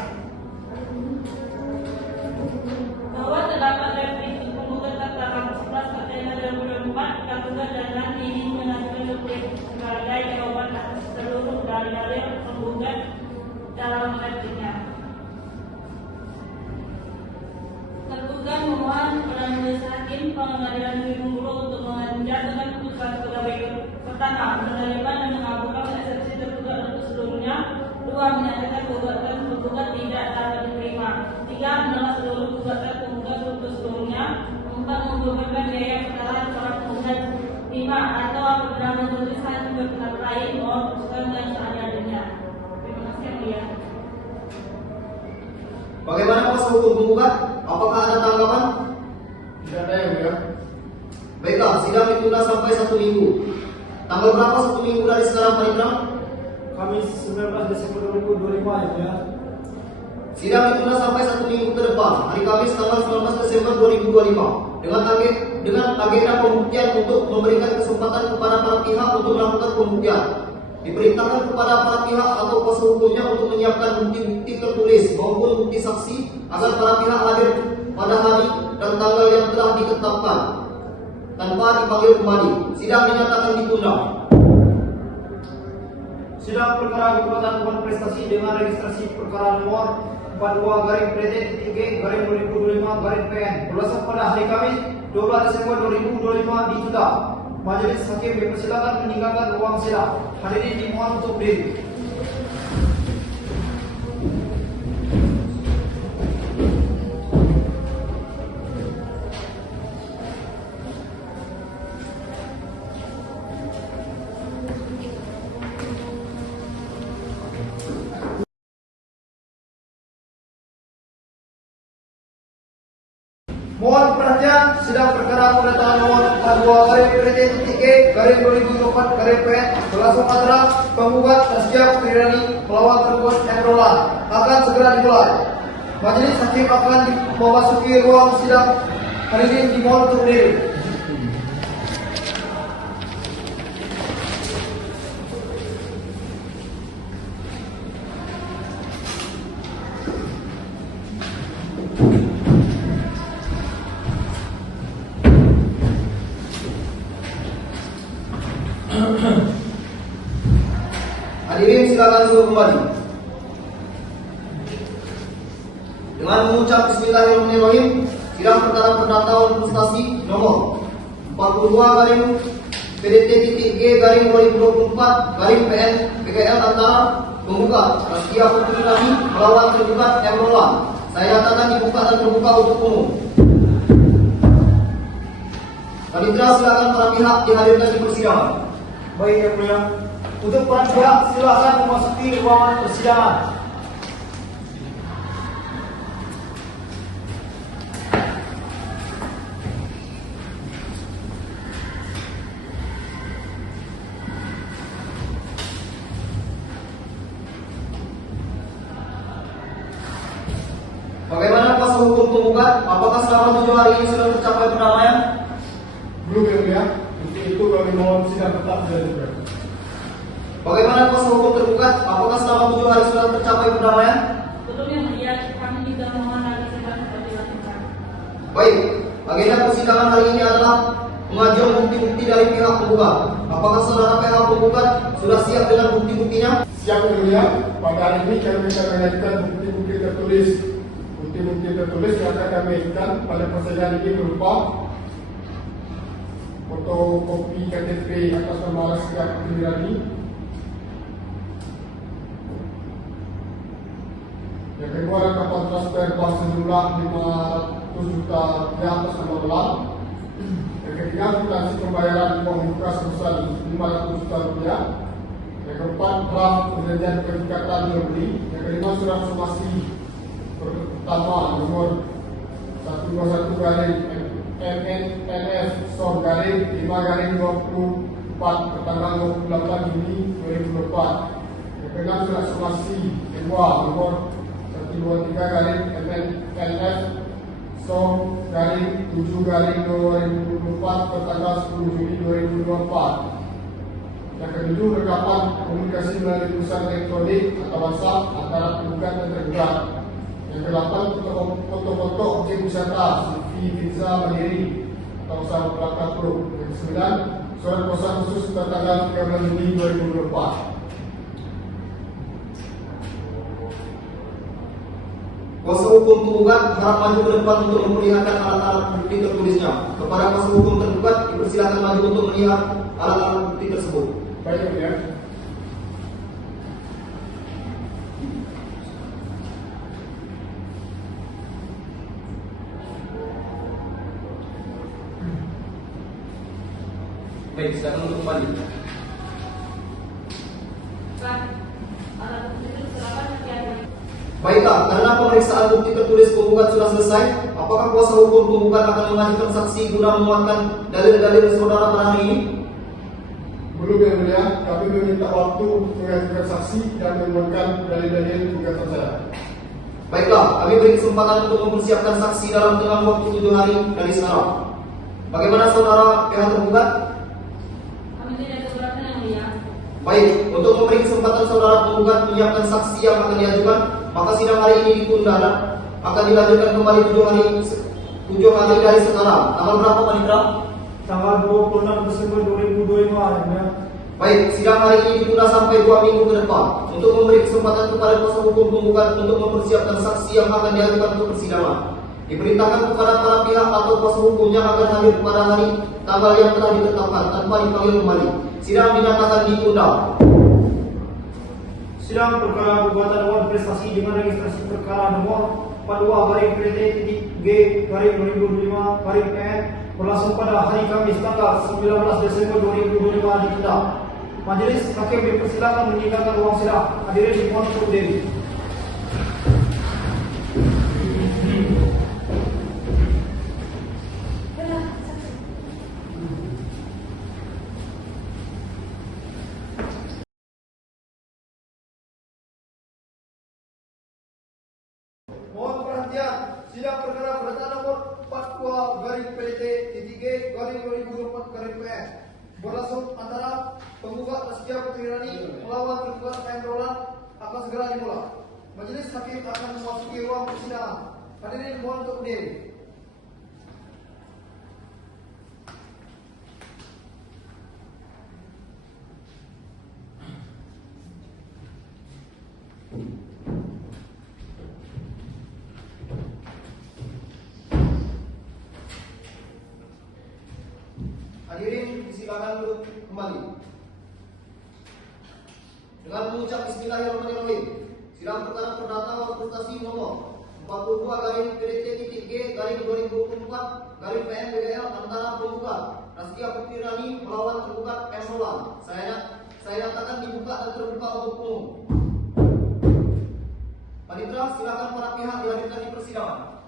bahwa terdapat replik penggugat tertanggal 11 September 2024 tergugat dan nanti ini mengajukan duplik sebagai jawaban atas seluruh dalil penggugat dalam repliknya. Tergugat memohon kepada majelis hakim pengadilan negeri Bengkulu untuk menjatuhkan putusan sebagai pertama menerima dan mengabulkan eksepsi tergugat untuk seluruhnya. Dua, menyatakan gugatan tergugat tidak dapat diterima. Tiga, menolak seluruh gugatan penggugat untuk seluruhnya. Empat, menggugurkan biaya perkara para penggugat. Lima, atau apabila memutuskan berpendapat lain mohon putuskan dan seadil-adilnya. Terima kasih yang mulia. Bagaimana kuasa hukum penggugat? Apakah ada tanggapan? Tidak ada yang mulia. Baiklah, sidang ditunda sampai 1 minggu. Tanggal berapa 1 minggu dari sekarang, Panitera? Kamis 19 Desember 2025 yang mulia. Sidang ditunda sampai 1 minggu ke depan, hari Kamis tanggal 19 Desember 2025, dengan agenda pembuktian untuk memberikan kesempatan kepada para pihak untuk melakukan pembuktian. Diperintahkan kepada para pihak atau kuasa hukumnya untuk menyiapkan bukti-bukti tertulis maupun bukti saksi agar para pihak hadir pada hari dan tanggal yang telah ditetapkan tanpa dipanggil kembali. Sidang dinyatakan ditunda. Sidang perkara gugatan hubungan prestasi dengan registrasi perkara nomor 42-PT-G-2025-PN berlangsung pada hari Kamis 12 Desember 2025 ditunda. Majelis hakim dipersilakan meninggalkan ruang sidang. Hadirin dimohon untuk berdiri. Mohon perhatian, sidang perkara pemerintahan nomor 42-PT-G-2024-PN berlangsung antara penggugat Taskia Putrirani melawan tergugat M. Roland akan segera dimulai. Majelis hakim akan memasuki ruang sidang. Hadirin dimohon untuk berdiri. Hadirin silakan duduk kembali. Dengan mengucap Bismillahirrahmanirrahim, sidang perkara perdata prestasi nomor 42-PDT-G-2024-PN BKL antara penggugat Taskia Putrirani melawan tergugat M. Roland saya nyatakan dibuka dan terbuka untuk umum. Panitera, silakan para pihak dihadirkan di persidangan. Baik yang mulia, untuk para pihak silakan memasuki ruangan persidangan. Bagaimana kuasa hukum penggugat? Apakah selama 7 hari ini sudah tercapai perdamaian? Belum yang mulia. Untuk itu kami mohon sidang tetap dilanjutkan. Bagaimana kuasa hukum tergugat? Apakah selama 7 hari sudah tercapai perdamaian? Belum yang mulia, kami juga mohon agar sidang tetap dilanjutkan. Baik, agenda persidangan hari ini adalah pengajuan bukti-bukti dari pihak penggugat. Apakah saudara pihak penggugat sudah siap dengan bukti-buktinya? Siap yang mulia, pada hari ini kami akan mengajukan bukti-bukti tertulis. Bukti-bukti tertulis yang akan kami ajukan pada persidangan ini berupa fotokopi KTP atas nama Raskia Putri Rani. Yang kedua, rekapan transfer bank sejumlah 500 juta rupiah atas nama Roland. Yang ketiga, kwitansi pembayaran uang muka sebesar 500 juta rupiah. Yang keempat, draft perjanjian perikatan jual beli. Yang kelima, surat somasi pertama nomor 121 garing MNNF SOR garing 5/24 tertanggal 28 Juni 2024. Yang keenam, surat somasi kedua nomor 123 garing MNNF SOR garing 7/2024 tertanggal 10 Juni 2024. Yang ketujuh, rekapan komunikasi melalui pesan elektronik atau WhatsApp antara penggugat dan tergugat. Yang kedelapan, foto-foto objek wisata seperti Pizza Mandiri atau usaha Pelaka Pro. Yang kesembilan, surat kuasa khusus tertanggal 13 Juni 2024. Kuasa hukum penggugat harap maju ke depan untuk memperlihatkan alat-alat bukti tertulisnya. Kepada kuasa hukum tergugat dipersilakan maju untuk melihat alat-alat bukti tersebut. Baik, ya. Baik, silakan untuk kembali. Kan, alat bukti itu silakan hati-hati. Baiklah, karena pemeriksaan bukti tertulis penggugat sudah selesai, apakah kuasa hukum penggugat akan mengajukan saksi guna menguatkan dalil-dalil saudara pada hari ini? Belum yang mulia, kami meminta waktu mengajukan saksi dan menguatkan dalil-dalil gugatan saya. Baiklah, kami beri kesempatan untuk mempersiapkan saksi dalam tengah waktu 7 hari dari sekarang. Bagaimana saudara pihak tergugat? Kami tidak keberatan yang mulia. Baik, untuk memberi kesempatan saudara penggugat menyiapkan saksi yang akan diajukan, maka sidang hari ini ditunda dan akan dilanjutkan kembali 7 hari dari sekarang. Tanggal berapa, Panitra? Tanggal 26 Desember 2025 ya. Baik, sidang hari ini ditunda sampai 2 minggu ke depan untuk memberi kesempatan kepada kuasa hukum penggugat untuk mempersiapkan saksi yang akan diajukan untuk persidangan. Diperintahkan kepada para pihak atau kuasa hukumnya agar hadir pada hari tanggal yang telah ditetapkan tanpa dipanggil kembali. Sidang dinyatakan ditunda. Sidang perkara gugatan awan prestasi dengan registrasi perkara nomor 42/PT-G/2025/PN berlangsung pada hari Kamis tanggal 19 Desember 2025 ditunda. Majelis Hakim dipersilakan meninggalkan ruang sidang. Hadirin dimohon untuk berdiri. Mohon perhatian, sidang perkara perdata nomor 42/PT-G/2024/PN berlangsung antara penggugat Raskia Putri Rani melawan tergugat M. Roland akan segera dimulai. Majelis Hakim akan memasuki ruang persidangan. Hadirin mohon untuk berdiri. Hadirin disilakan duduk kembali. Dengan mengucap Bismillahirrahmanirrahim, sidang perkara perdata awan prestasi nomor 42/PT-G/2024/PN antara penggugat Raskia Putri Rani melawan tergugat M. Roland. Saya nyatakan dibuka dan terbuka untuk umum. Panitra, silakan para pihak dihadirkan di persidangan.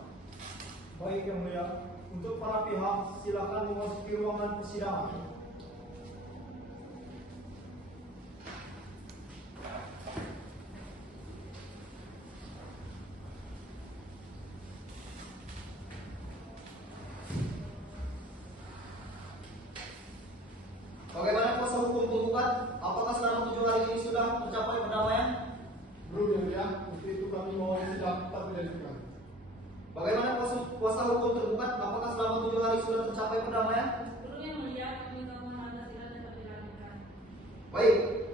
Baik yang mulia, untuk para pihak silakan memasuki ruangan persidangan. Bagaimana kuasa hukum penggugat? Apakah selama 7 hari ini sudah tercapai perdamaian? Belum yang mulia, untuk itu kami mohon sidang tetap dilanjutkan. Bagaimana kuasa hukum tergugat? Apakah selama 7 hari sudah tercapai perdamaian? Belum yang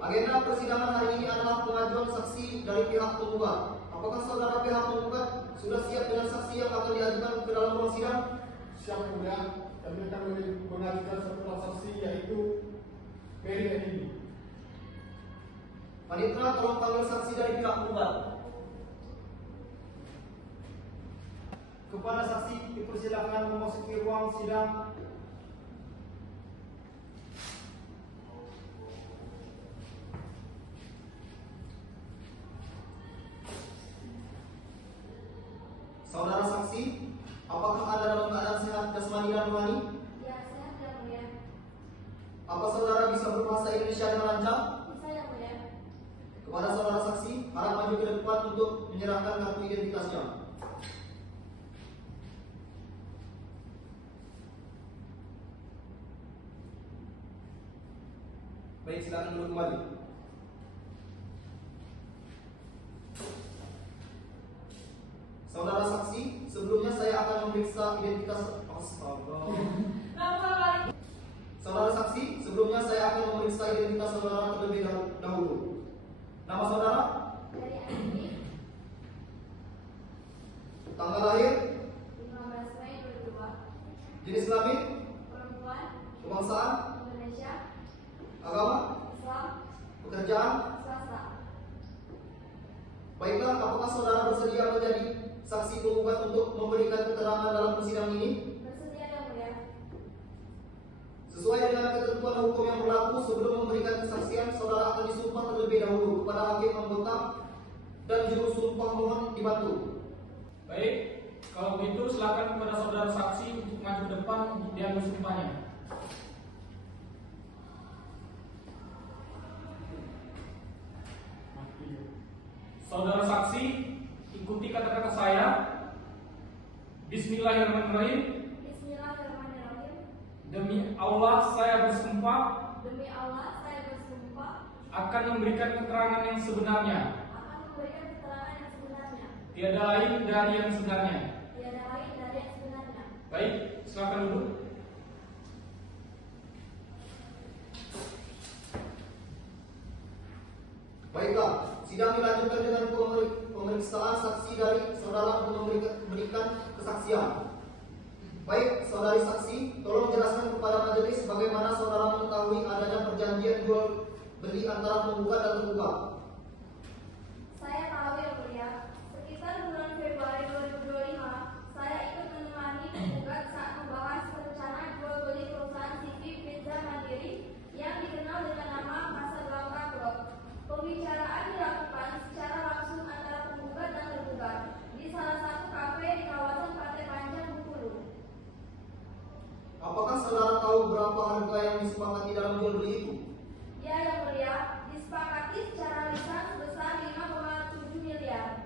Agenda persidangan hari ini adalah pengajuan saksi dari pihak penggugat. Apakah saudara pihak penggugat sudah siap dengan saksi yang akan diajukan ke dalam ruang sidang? Siap mulia, kami akan mengajukan satu saksi yaitu Mary Anini. Panitra, tolong panggil saksi dari pihak penggugat. Kepada saksi dipersilakan memasuki ruang sidang. Saudara saksi, apakah Anda dalam keadaan sehat jasmani dan rohani? Ya, sehat yang mulia. Apa saudara bisa berbahasa Indonesia dengan lancar? Bisa yang mulia. Kepada saudara saksi, harap maju ke depan untuk menyerahkan kartu identitasnya. Baik, silakan duduk kembali. Saudara saksi, sebelumnya saya akan memeriksa identitas. Astaga. Saudara saksi, sebelumnya saya akan memeriksa identitas saudara terlebih dahulu. Nama saudara? Dari Anini, Tanggal lahir? 15 Mei 2002. Jenis kelamin? Perempuan, Kebangsaan? Indonesia, Agama? Islam, Pekerjaan? swasta. Baiklah, apakah saudara bersedia menjadi saksi penggugat untuk memberikan keterangan dalam persidangan ini? Bersedia yang mulia. Sesuai dengan ketentuan hukum yang berlaku, sebelum memberikan kesaksian, saudara akan disumpah terlebih dahulu kepada hakim anggota dan juru sumpah mohon dibantu. Baik, kalau begitu silakan kepada saudara saksi untuk maju ke depan untuk diambil sumpahnya. Saudara saksi, ikuti kata-kata saya. Bismillahirrahmanirrahim. Bismillahirrahmanirrahim. Demi Allah saya bersumpah Demi Allah, saya bersumpah akan memberikan keterangan yang sebenarnya, akan memberikan keterangan yang sebenarnya. tiada lain dari yang sebenarnya. Tiada lain dari yang sebenarnya. Baik, silakan duduk. Baiklah, sidang dilanjutkan dengan pemeriksaan saksi dari saudara untuk memberikan kesaksian. Baik, saudari saksi, tolong jelaskan kepada majelis bagaimana saudara mengetahui adanya perjanjian jual beli antara penggugat dan tergugat. Saya tahu yang mulia. Sekitar bulan Februari 2025, saya ikut menemani penggugat saat membahas rencana jual beli perusahaan CV Pizza Mandiri yang dikenal dengan nama Casablanca Group. Pembicaraan dilakukan secara langsung antara penggugat dan tergugat di salah satu kafe di kawasan Pantai Panjang, Bengkulu. Apakah saudara tahu berapa harga yang disepakati dalam jual beli itu? Ya yang mulia, disepakati secara lisan sebesar 5,7 miliar.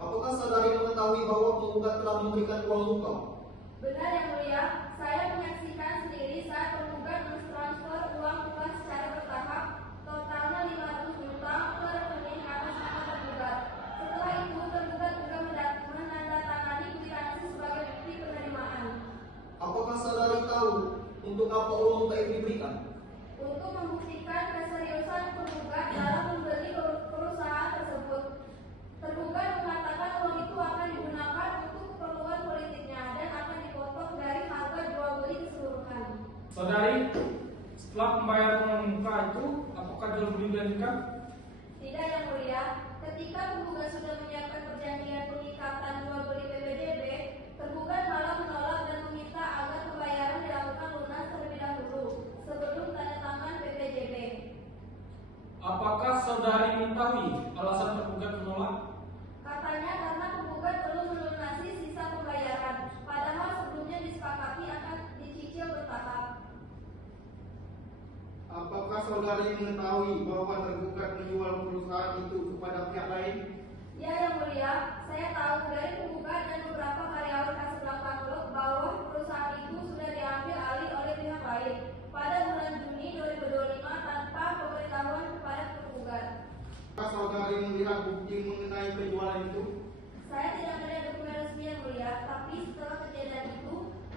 Apakah saudari mengetahui bahwa penggugat telah memberikan uang muka? Benar yang mulia, saya menyaksikan sendiri saat penggugat mentransfer uang muka secara bertahap, totalnya 500 juta ke rekening atas nama tergugat. Setelah itu, tergugat juga menandatangani kwitansi sebagai bukti penerimaan. Apakah saudari tahu untuk apa uang muka itu diberikan? Untuk membuktikan keseriusan penggugat dalam membeli perusahaan tersebut, tergugat mengatakan uang itu akan digunakan untuk keperluan politiknya dan akan dipotong dari harga jual beli keseluruhan. Saudari, setelah pembayaran uang muka itu, apakah jual beli dilanjutkan? Tidak yang mulia, ketika penggugat sudah menyiapkan perjanjian pengikatan jual beli PPJB, tergugat malah menolak dan meminta agar pembayaran dilakukan lunas terlebih dahulu sebelum tanda tangan PPJB. Apakah saudari mengetahui alasan tergugat menolak? Katanya karena penggugat belum melunasi sisa pembayaran, padahal sebelumnya disepakati akan dicicil bertahap. Apakah saudari mengetahui bahwa tergugat menjual perusahaan itu kepada pihak lain? Ya yang mulia, saya tahu dari penggugat dan beberapa karyawan Casablanca Group bahwa perusahaan itu sudah diambil alih oleh pihak lain pada bulan Juni 2025 tanpa pemberitahuan kepada penggugat. Apakah saudari melihat bukti mengenai penjualan itu? Saya tidak melihat dokumen resmi yang mulia, tapi setelah kejadian itu,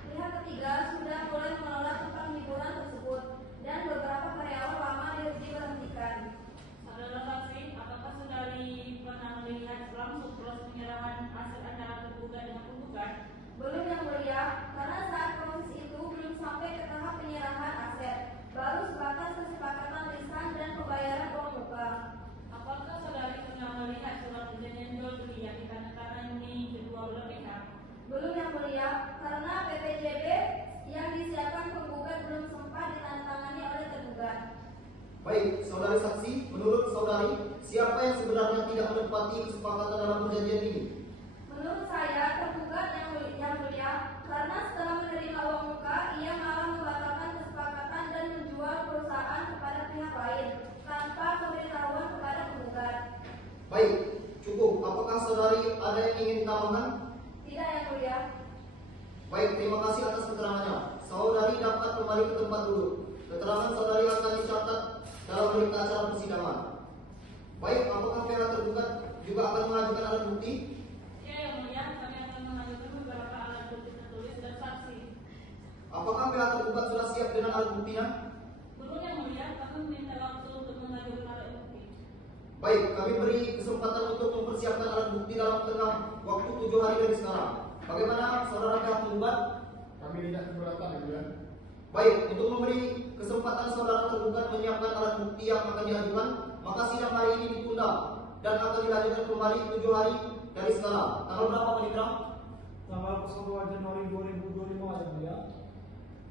pihak ketiga sudah mulai mengelola tempat hiburan tersebut dan beberapa karyawan menghormati kesepakatan dalam perjanjian ini? Menurut saya, tergugat yang mulia, karena setelah menerima uang muka, ia malah membatalkan kesepakatan dan menjual perusahaan kepada pihak lain tanpa pemberitahuan kepada penggugat. Baik, cukup. Apakah saudari ada yang ingin ditambahkan? Tidak, yang mulia. Baik, terima kasih atas keterangannya. Saudari dapat kembali ke tempat duduk. Keterangan saudari akan dicatat dalam berita acara persidangan. Baik, apakah pihak tergugat juga akan mengajukan alat bukti? Ya, yang mulia, kami akan mengajukan beberapa alat bukti tertulis dan saksi. Apakah pihak tergugat sudah siap dengan alat buktinya? Belum, yang mulia, kami meminta waktu untuk mengajukan alat bukti. Baik, kami beri kesempatan untuk mempersiapkan alat bukti dalam tengah waktu 7 hari dari sekarang. Bagaimana saudara pihak tergugat? Kami tidak keberatan, Yang Mulia. Baik, untuk memberi kesempatan saudara tergugat menyiapkan alat bukti yang akan diajukan, maka sidang hari ini ditunda dan akan dilanjutkan kembali 7 hari dari sekarang. Tanggal berapa, Panitra? Tanggal 1 Januari 2025, Yang Mulia.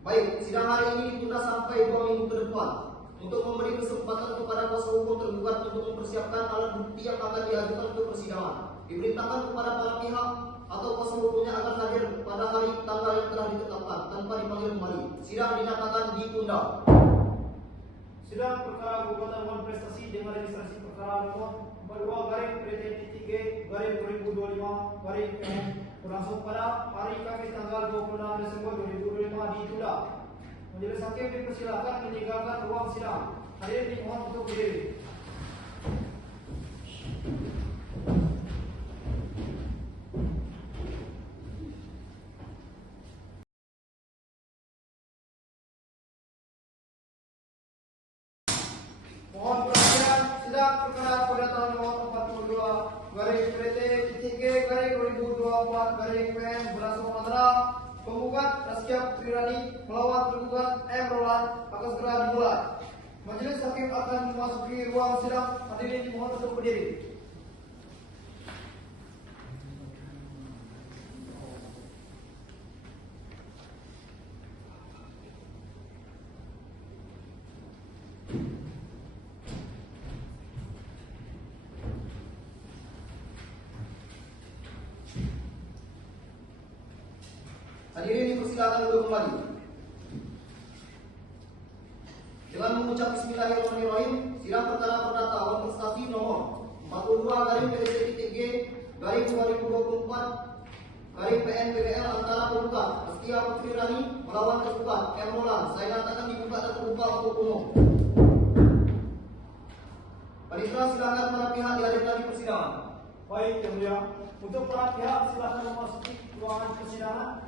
Baik, sidang hari ini ditunda sampai 2 minggu ke depan untuk memberi kesempatan kepada kuasa hukum tergugat untuk mempersiapkan alat bukti yang akan diajukan ke persidangan. Diperintahkan kepada para pihak atau kuasa hukumnya akan hadir pada hari tanggal yang telah ditetapkan tanpa dipanggil kembali. Sidang dinyatakan ditunda. Sidang perkara gugatan uang prestasi dengan registrasi perkara nomor 42/PT3/2025 berlangsung pada hari Kamis tanggal 26 Desember 2025 ditunda. Majelis hakim dipersilakan meninggalkan ruang sidang. Hadirin dimohon untuk berdiri. Mohon perhatian, sidang perkara pada tahun nomor 42/PT3/2024/PN berlangsung antara penggugat Raskia Putri Rani melawan tergugat M. Roland akan segera dimulai. Majelis hakim akan memasuki ruang sidang. Hadirin dimohon untuk berdiri. Hadirin dipersilakan duduk kembali. Dengan mengucap Bismillahirrahmanirrahim, sidang perkara perdata uang prestasi nomor 42/PT3/2024/PN antara penggugat Raskia Putri Rani melawan tergugat M. Roland saya nyatakan dibuka dan terbuka untuk umum. Panitra, silakan para pihak dihadirkan di persidangan. Baik, Yang Mulia. Untuk para pihak silakan memasuki ruangan persidangan.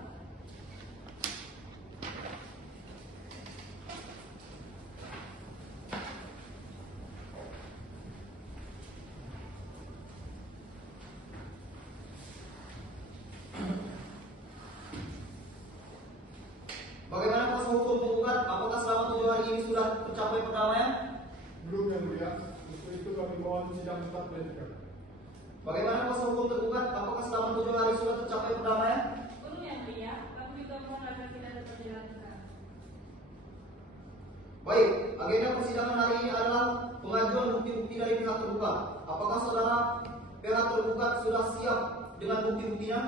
Bagaimana kuasa hukum penggugat? Apakah selama 7 hari ini sudah tercapai perdamaian? Belum, Yang Mulia. Untuk itu kami mohon sidang tetap dilanjutkan. Bagaimana kuasa hukum tergugat? Apakah selama 7 hari sudah tercapai perdamaian? Belum, yang mulia, kami juga mohon agar tidak dapat dilakukan. Baik, agenda persidangan hari ini adalah pengajuan bukti-bukti dari pihak tergugat. Apakah saudara pihak tergugat sudah siap dengan bukti-buktinya?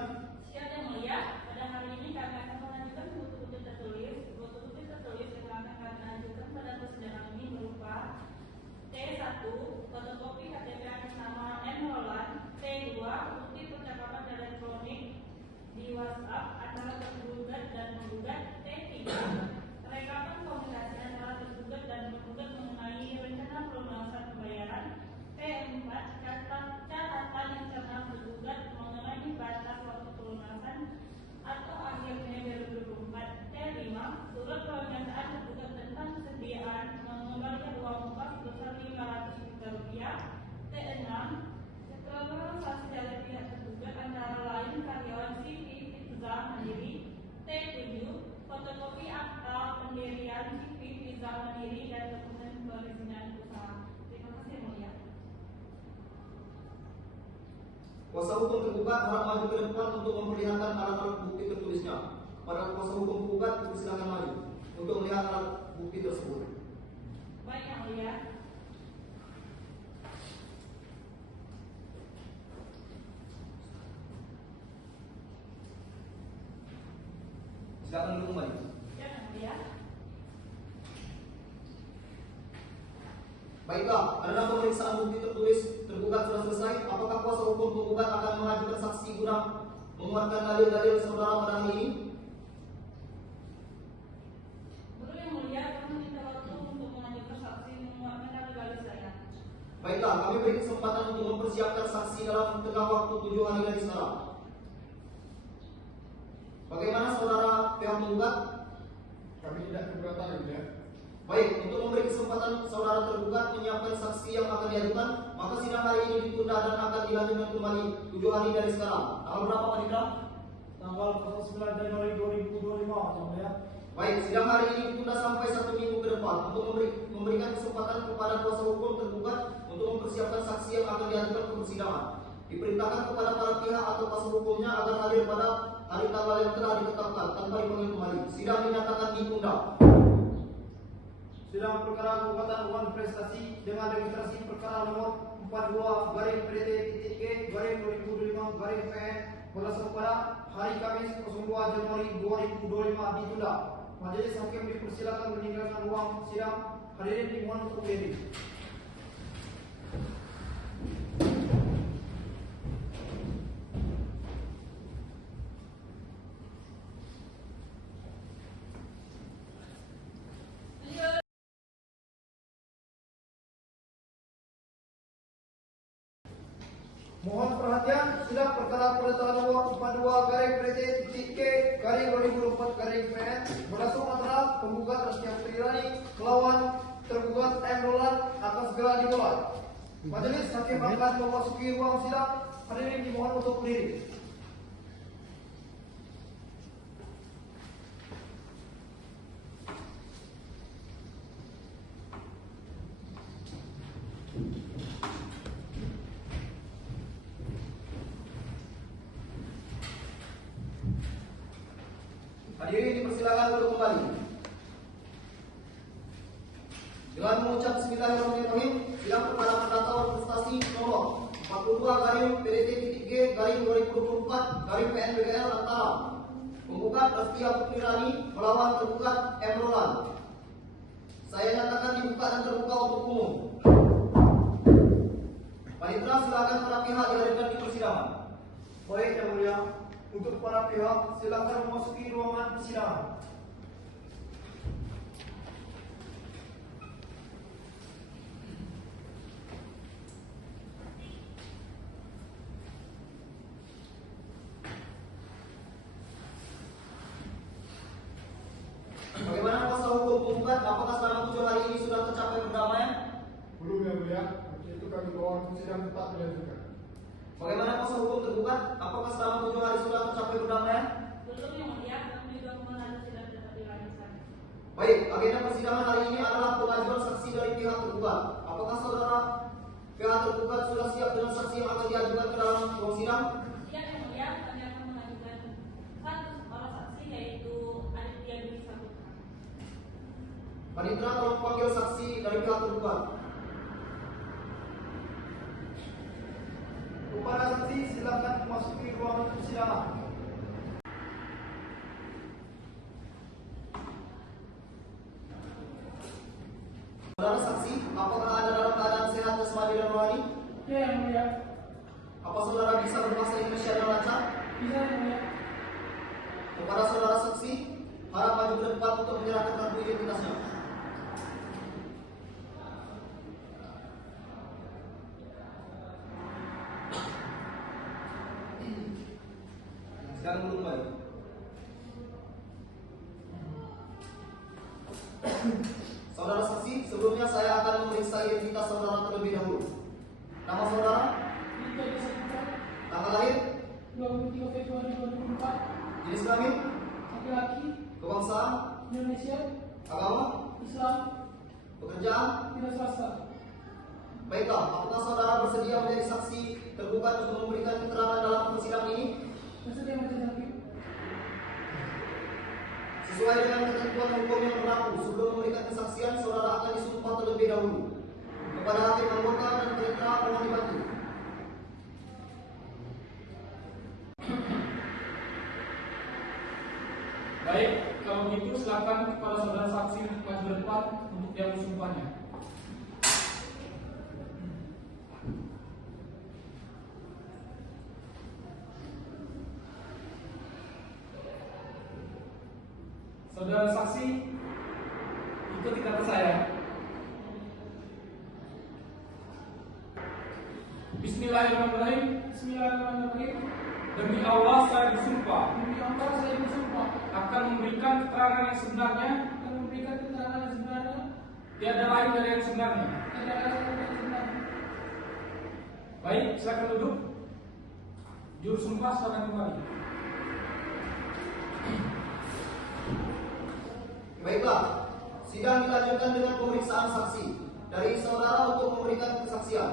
Siap, yang mulia, pada hari ini kami akan mengajukan bukti-bukti tertulis. Bukti-bukti tertulis yang akan kami ajukan pada persidangan ini berupa T1, fotokopi KTP atas nama M. Roland. T2, bukti percakapan elektronik di WhatsApp antara tergugat dan penggugat. T3, rekaman komunikasi antara tergugat dan penggugat mengenai rencana pelunasan pembayaran. T4, catatan internal tergugat mengenai batas waktu pelunasan atau akhirnya 2024. T5, surat pernyataan tergugat tentang kesediaan mengembalikan uang muka sebesar 500 juta rupiah. T6, keterangan saksi dari pihak tergugat antara lain karyawan CV Pizza Mandiri. T7, fotokopi akta pendirian CV Pizza Mandiri dan dokumen perizinan usaha. Terima kasih, yang mulia. Kuasa hukum tergugat harap maju ke depan untuk memperlihatkan alat-alat bukti tertulisnya. Kepada kuasa hukum tergugat dipersilakan maju untuk melihat alat bukti tersebut. Baik, yang mulia. Silakan dulu kembali. Ya, yang mulia. Baiklah, karena pemeriksaan bukti tertulis tergugat sudah selesai, apakah kuasa hukum penggugat akan mengajukan saksi guna menguatkan dalil-dalil saudara pada hari ini? Betul yang mulia, kami minta waktu untuk mengajukan saksi menguatkan dalil-dalil saya. Baiklah, kami beri kesempatan untuk mempersiapkan saksi dalam tengah waktu 7 hari dari sekarang. Bagaimana saudara pihak penggugat? Kami tidak keberatan yang mulia. Baik, untuk memberi kesempatan saudara tergugat menyiapkan saksi yang akan diajukan, maka sidang hari ini ditunda dan akan dilanjutkan kembali 7 hari dari sekarang. Tanggal berapa Pak Dikram? Tanggal 09 Januari 2025 yang mulia. Baik, sidang hari ini ditunda sampai 1 minggu ke depan untuk memberikan kesempatan kepada kuasa hukum tergugat untuk mempersiapkan saksi yang akan diajukan ke persidangan. Diperintahkan kepada para pihak atau kuasa hukumnya agar hadir pada hari tanggal yang telah ditetapkan tanpa dipanggil kembali. Sidang dinyatakan ditunda. Sidang perkara gugatan uang prestasi dengan registrasi perkara nomor 42/PT.G/2025/PN berlangsung pada hari Kamis 02 Januari 2025 ditunda. Majelis hakim dipersilakan meninggalkan ruang sidang. Hadirin dimohon untuk berdiri. Mohon perhatian, sidang perkara perdata nomor 42/PT.G/2024/PN berlangsung antara penggugat Raskia Putrirani melawan tergugat M. Roland akan segera dimulai. Majelis hakim akan memasuki ruang sidang. Hadirin dimohon untuk berdiri. Hadirin dipersilakan duduk kembali. Dengan mengucap Bismillahirrahmanirrahim, sidang perkara perdata prestasi nomor 42/PDT.G/2024/PN antara penggugat Raskia Putrirani melawan tergugat M. Roland. Saya nyatakan dibuka dan terbuka untuk umum. Panitera, silakan para pihak dihadirkan di persidangan. Baik yang mulia, untuk para pihak silakan memasuki ruangan persidangan. Bagaimana kuasa hukum penggugat? Apakah selama 7 hari ini sudah tercapai perdamaian? Belum yang mulia, untuk itu kami bawa sidang tetap dilanjutkan. Bagaimana kuasa hukum tergugat? Apakah selama 7 hari sudah tercapai perdamaian? Belum yang mulia, kami juga mengenal sidang tetap dilanjutkan. Baik, agenda persidangan hari ini adalah pengajuan saksi dari pihak tergugat. Apakah saudara pihak tergugat sudah siap dengan saksi yang akan diajukan ke dalam ruang sidang? Siap yang mulia, kami akan mengajukan satu orang saksi yaitu Aditya Dwi Saputra. Panitera, tolong panggil saksi dari pihak tergugat. Kepada saksi silakan memasuki ruangan persidangan. Saudara saksi, apakah Anda dalam keadaan sehat jasmani dan rohani? Ya, yang mulia. Apa saudara bisa berbahasa Indonesia dengan lancar? Bisa, yang mulia. Kepada saudara saksi, harap maju ke depan untuk menyerahkan kartu identitasnya. Sekarang dulu kembali. Saudara saksi, sebelumnya saya akan memeriksa identitas saudara terlebih dahulu. Nama saudara, Aditya Dwi Saputra, tanggal lahir, 23 Februari 2024, jenis kelamin, laki-laki, kebangsaan, Indonesia, agama, Islam, pekerjaan. tidak swasta. Baiklah, apakah saudara bersedia menjadi saksi tergugat untuk memberikan keterangan dalam persidangan ini? Bersedia majelis hakim. Sesuai dengan ketentuan hukum yang berlaku, sebelum memberikan kesaksian, saudara akan disumpah terlebih dahulu. Kepada hakim anggota dan panitera mohon dibantu. Baik, kalau begitu silakan kepada saudara saksi untuk maju ke depan untuk diambil sumpahnya. Saudara saksi, ikuti kata saya. Bismillahirrahmanirrahim. Bismillahirrahmanirrahim. Demi Allah saya bersumpah Demi Allah saya bersumpah akan memberikan keterangan yang sebenarnya, akan memberikan keterangan yang sebenarnya, tiada lain dari yang sebenarnya. tidak ada yang sebenarnya. Baik, silakan duduk. Juru sumpah silakan kembali. Baiklah, sidang dilanjutkan dengan pemeriksaan saksi dari saudara untuk memberikan kesaksian.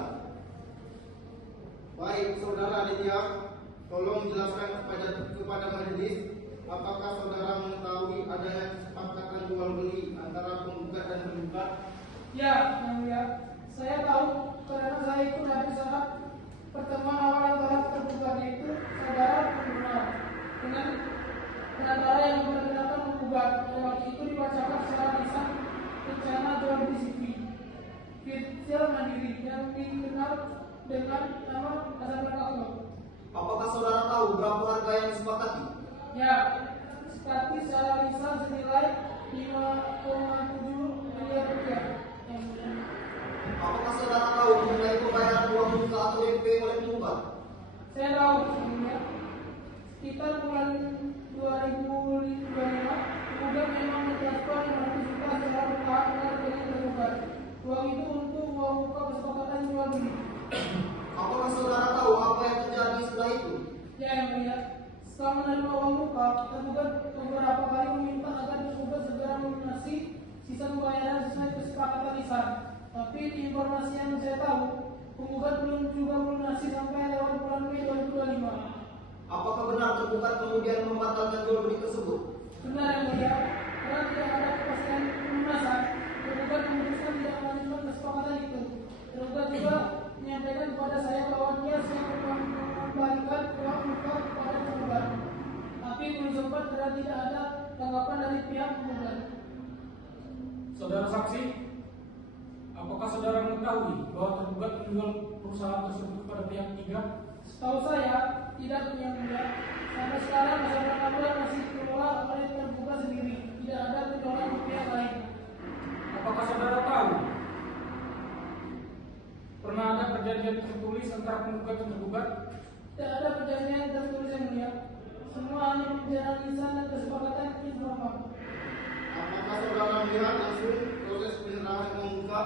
Baik, saudara Aditya, tolong jelaskan kepada majelis apakah saudara mengetahui adanya kesepakatan jual beli antara penggugat dan tergugat? Ya, yang mulia, saya tahu karena saya ikut dari saat pertemuan awal antara tergugat itu saudara pembenar dengan penantara yang memperkenalkan menggugat. Pada waktu itu dibacakan secara lisan rencana jual beli CV Firza Mandiri yang dikenal dengan nama Casablanca. Apakah saudara tahu berapa harga yang disepakati? Ya, sepati secara lisan senilai 5,7 miliar rupiah. Yang mulia. Apakah saudara tahu mengenai pembayaran uang muka atau DP oleh penggugat? Saya tahu sebelumnya sekitar bulan 2005 penggugat memang mentransfer 500 juta secara bertahap dengan rekening tergugat. Uang itu untuk uang muka kesepakatan jual beli. Apakah saudara tahu apa yang terjadi setelah itu? Ya, yang mulia, setelah menerima uang muka, tergugat beberapa kali meminta agar tergugat segera melunasi sisa pembayaran sesuai kesepakatan lisan. Tapi informasi yang saya tahu, penggugat belum juga melunasi sampai lewat bulan Mei 2025. Apakah benar tergugat kemudian membatalkan jual beli tersebut? Benar yang mulia, karena tidak ada kepastian pelunasan, tergugat memutuskan tidak melanjutkan kesepakatan itu. Tergugat juga menyampaikan kepada saya bahwa dia siap mengembalikan uang muka kepada penggugat. Tapi belum sempat karena tidak ada tanggapan dari pihak penggugat. Saudara saksi, apakah saudara mengetahui bahwa tergugat menjual perusahaan tersebut kepada pihak ketiga? Setahu saya, tidak punya mulia. Sampai sekarang masyarakat Kabupaten masih dikelola oleh tergugat sendiri. Tidak ada penjualan ke pihak lain. Apakah saudara tahu pernah ada perjanjian tertulis antara penggugat dan tergugat? Tidak ada perjanjian tertulis yang mulia. Semua hanya pembicaraan lisan dan kesepakatan informal. Apakah saudara melihat langsung proses penyerahan uang muka?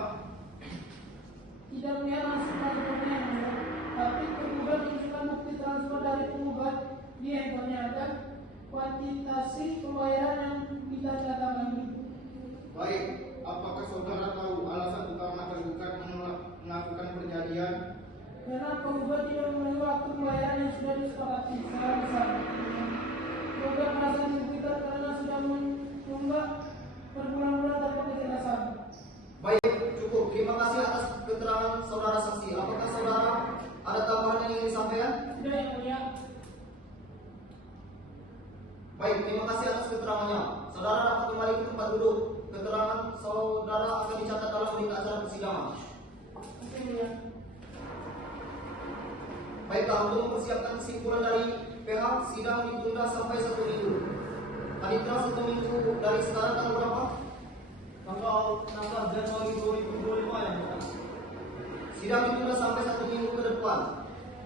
Tidak melihat langsung transfernya yang mulia. Tapi tergugat menunjukkan bukti transfer dari penggugat di handphonenya dan kuantitasi pembayaran yang ditandatangani. Baik, apakah saudara tahu alasan utama tergugat menolak melakukan perjanjian? Karena penggugat tidak memenuhi waktu pembayaran yang sudah disepakati secara besar. Penggugat merasa dirugikan karena sudah menunggak berbulan-bulan tanpa kejelasan. Baik, cukup. Terima kasih atas keterangan saudara saksi. Apakah saudara ada tambahan yang ingin disampaikan? Tidak yang mulia. Baik, terima kasih atas keterangannya. Saudara dapat kembali ke tempat duduk. Keterangan saudara akan dicatat dalam berita acara persidangan. Oke, mulia. Baiklah, untuk mempersiapkan kesimpulan dari pihak, sidang ditunda sampai 1 minggu. Panitera 1 minggu dari sekarang tanggal berapa? Tanggal 16 Januari 2025 ya, Pak. Sidang ditunda sampai 1 minggu ke depan.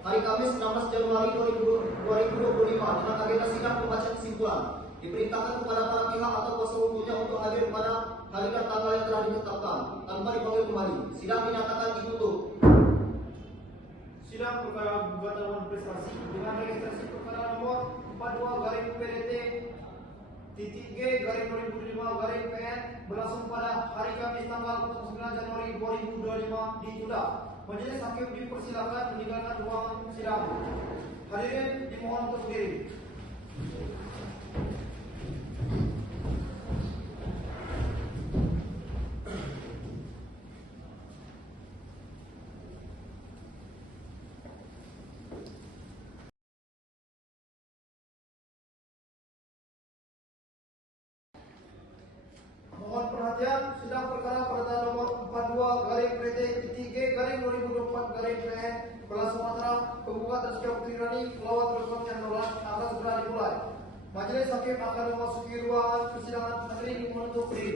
Hari Kamis 16 Januari 2025 dengan agenda sidang pembacaan kesimpulan. Diperintahkan kepada para pihak atau kuasa hukumnya untuk hadir pada hari dan tanggal yang telah ditetapkan tanpa dipanggil kembali. Sidang dinyatakan ditutup. Sidang perkara gugatan prestasi dengan registrasi perkara nomor 42/PDT titik G garing 2005 garing PN berlangsung pada hari Kamis tanggal 9 Januari 2025 ditunda. Majelis hakim dipersilakan meninggalkan ruangan sidang. Hadirin dimohon untuk berdiri. perhatian, sidang perkara pada nomor 42 garing PT ITG garing 2024 garing PN berlangsung antara penggugat Rizky Putri Rani melawan tergugat yang menolak akan segera dimulai. Majelis hakim akan memasuki ruangan persidangan. Hadirin menutup diri.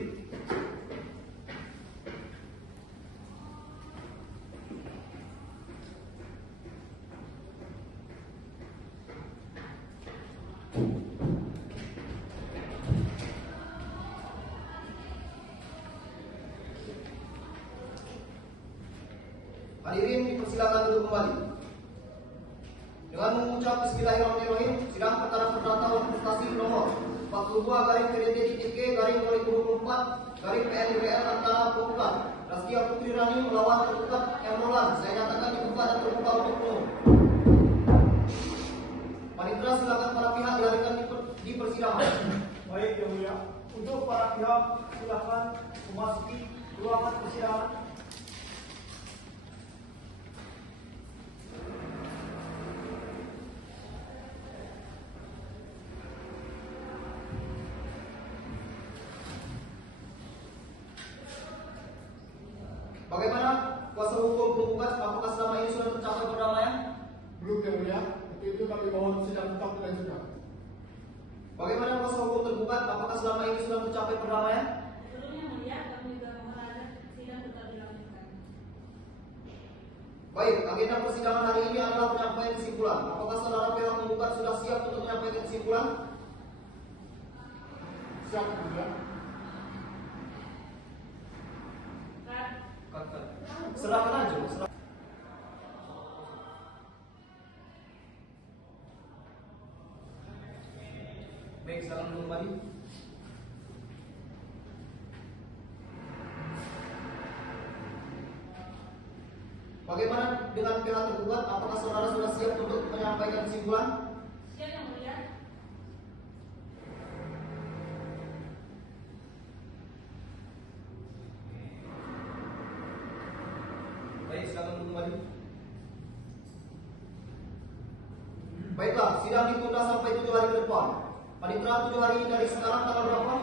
Hadirin dipersilakan duduk kembali. Dengan mengucap Bismillahirrahmanirrahim, sidang perkara perdata oleh prestasi nomor 42 garing PDT ITG garing 2024 garing PNWL antara penggugat Rizky Putri Rani melawan tergugat M. Roland. Saya nyatakan dibuka dan terbuka untuk umum. Panitera, silakan para pihak dihadirkan di persidangan. Baik, Yang Mulia. Untuk para pihak silakan memasuki ruangan persidangan. Bagaimana kuasa hukum penggugat, apakah selama ini sudah tercapai perdamaian? Belum, Yang Mulia. Untuk itu kami mohon sidang tetap dilanjutkan. Bagaimana kuasa hukum tergugat, apakah selama ini sudah tercapai perdamaian? Sebelumnya mulia, kami juga mohon agar sidang tetap dilanjutkan. Baik, agenda persidangan hari ini adalah penyampaian kesimpulan. Apakah saudara pihak penggugat sudah siap untuk menyampaikan kesimpulan? Siap, Yang Mulia. Serahkan aja, serahkan. Baik, silakan duduk kembali. Bagaimana dengan pihak tergugat? Apakah saudara sudah siap untuk menyampaikan kesimpulan? Siap, Yang Mulia. Baik, silakan duduk kembali. Baiklah, sidang ditunda sampai 7 hari ke depan. Panitera, 7 hari dari sekarang tanggal berapa?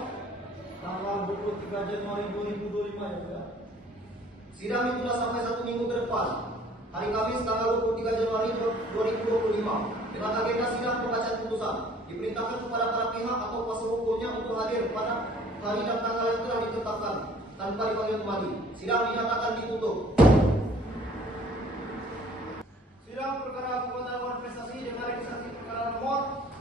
Tanggal 23 Januari 2025 ya, Mulia. Sidang ditunda sampai 1 minggu ke depan. Hari Kamis tanggal 23 Januari 2025 dengan agenda sidang pembacaan putusan. Diperintahkan kepada para pihak atau kuasa hukumnya untuk hadir pada hari dan tanggal yang telah ditetapkan tanpa dipanggil kembali. Sidang dinyatakan ditutup. Sidang perkara pembuatan laporan prestasi dengan registrasi perkara nomor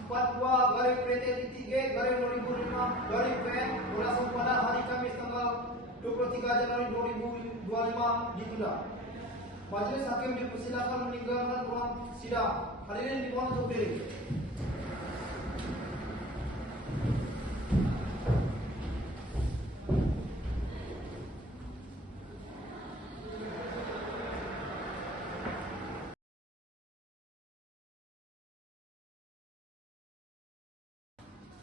42 garing PT ITG garing 2005 garing PN berlangsung pada hari Kamis tanggal 23 Januari 2025 ditunda. Majelis hakim dipersilakan meninggalkan ruang sidang. Hadirin dimohon untuk diri.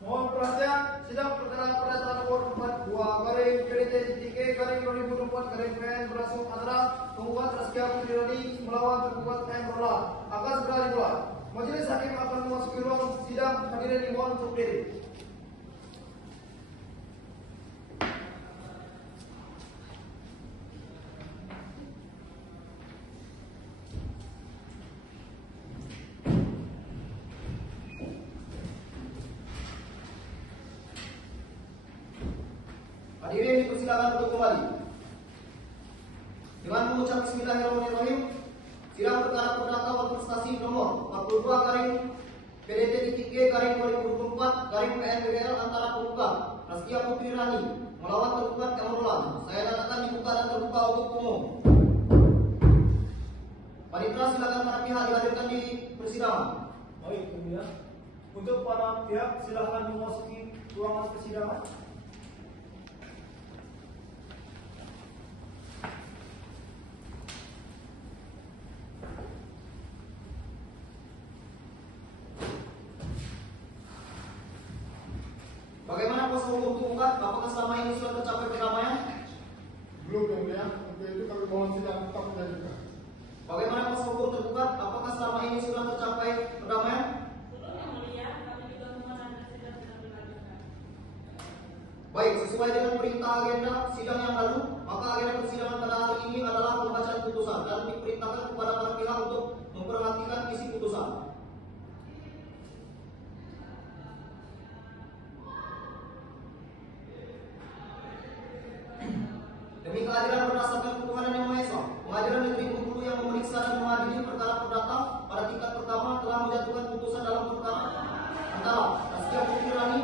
Mohon perhatian, sidang perkara perdata nomor 42 garing PDT ITG garing 2024 garing PN berlangsung antara penggugat Rizky Putri Rani melawan tergugat M. Roland akan segera dimulai. Majelis hakim akan memasuki ruang sidang. Hadirin dimohon untuk diri. Hadirin dipersilakan duduk kembali. Dengan mengucap Bismillahirrahmanirrahim, sidang perkara perdata wal prestasi nomor 42 garing PDT ITG garing 2024 garing PNWL antara penggugat Rizky Putri Rani melawan tergugat M. Roland. Saya nyatakan dibuka dan terbuka untuk umum. Panitera, silakan para pihak dihadirkan di persidangan. Baik, Yang Mulia. Untuk para pihak silakan memasuki ruangan persidangan. Bagaimana kuasa hukum penggugat? Apakah selama ini sudah tercapai perdamaian? Belum, Yang Mulia. Untuk itu kami mohon sidang tetap dilanjutkan. Bagaimana kuasa hukum tergugat? Apakah selama ini sudah tercapai perdamaian? Sebelumnya mulia, kami juga mohon agar sidang tetap dilanjutkan. Baik, sesuai dengan perintah agenda sidang yang lalu, maka agenda persidangan pada hari ini adalah pembacaan putusan dan diperintahkan kepada para pihak untuk memperhatikan isi putusan. Demi keadilan berdasarkan ketuhanan yang Maha Esa, Pengadilan Negeri Bengkulu yang memeriksa dan mengadili perkara perdata pada tingkat pertama telah menjatuhkan putusan dalam perkara antara Raskia Putri Rani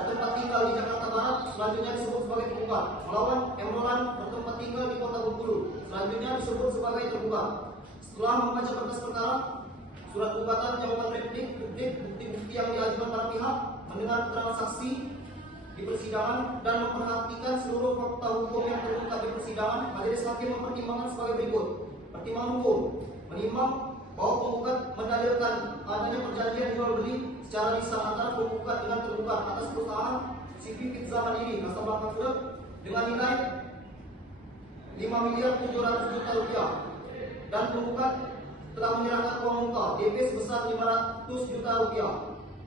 bertempat tinggal di Jakarta Barat, selanjutnya disebut sebagai penggugat, melawan M. Roland bertempat tinggal di Kota Bengkulu, selanjutnya disebut sebagai tergugat. Setelah membaca berkas perkara, surat gugatan, jawaban replik, bukti-bukti yang diajukan para pihak, mendengar keterangan saksi di persidangan dan memperhatikan seluruh fakta hukum yang terungkap di persidangan, majelis hakim mempertimbangkan sebagai berikut. Pertimbangan hukum menimbang bahwa penggugat mendalilkan adanya perjanjian jual beli secara lisan antara penggugat dengan tergugat atas perusahaan CV Pizza Mandiri nasabah Surat dengan nilai 5.700.000.000 rupiah dan penggugat telah menyerahkan uang muka DP sebesar 500 juta rupiah.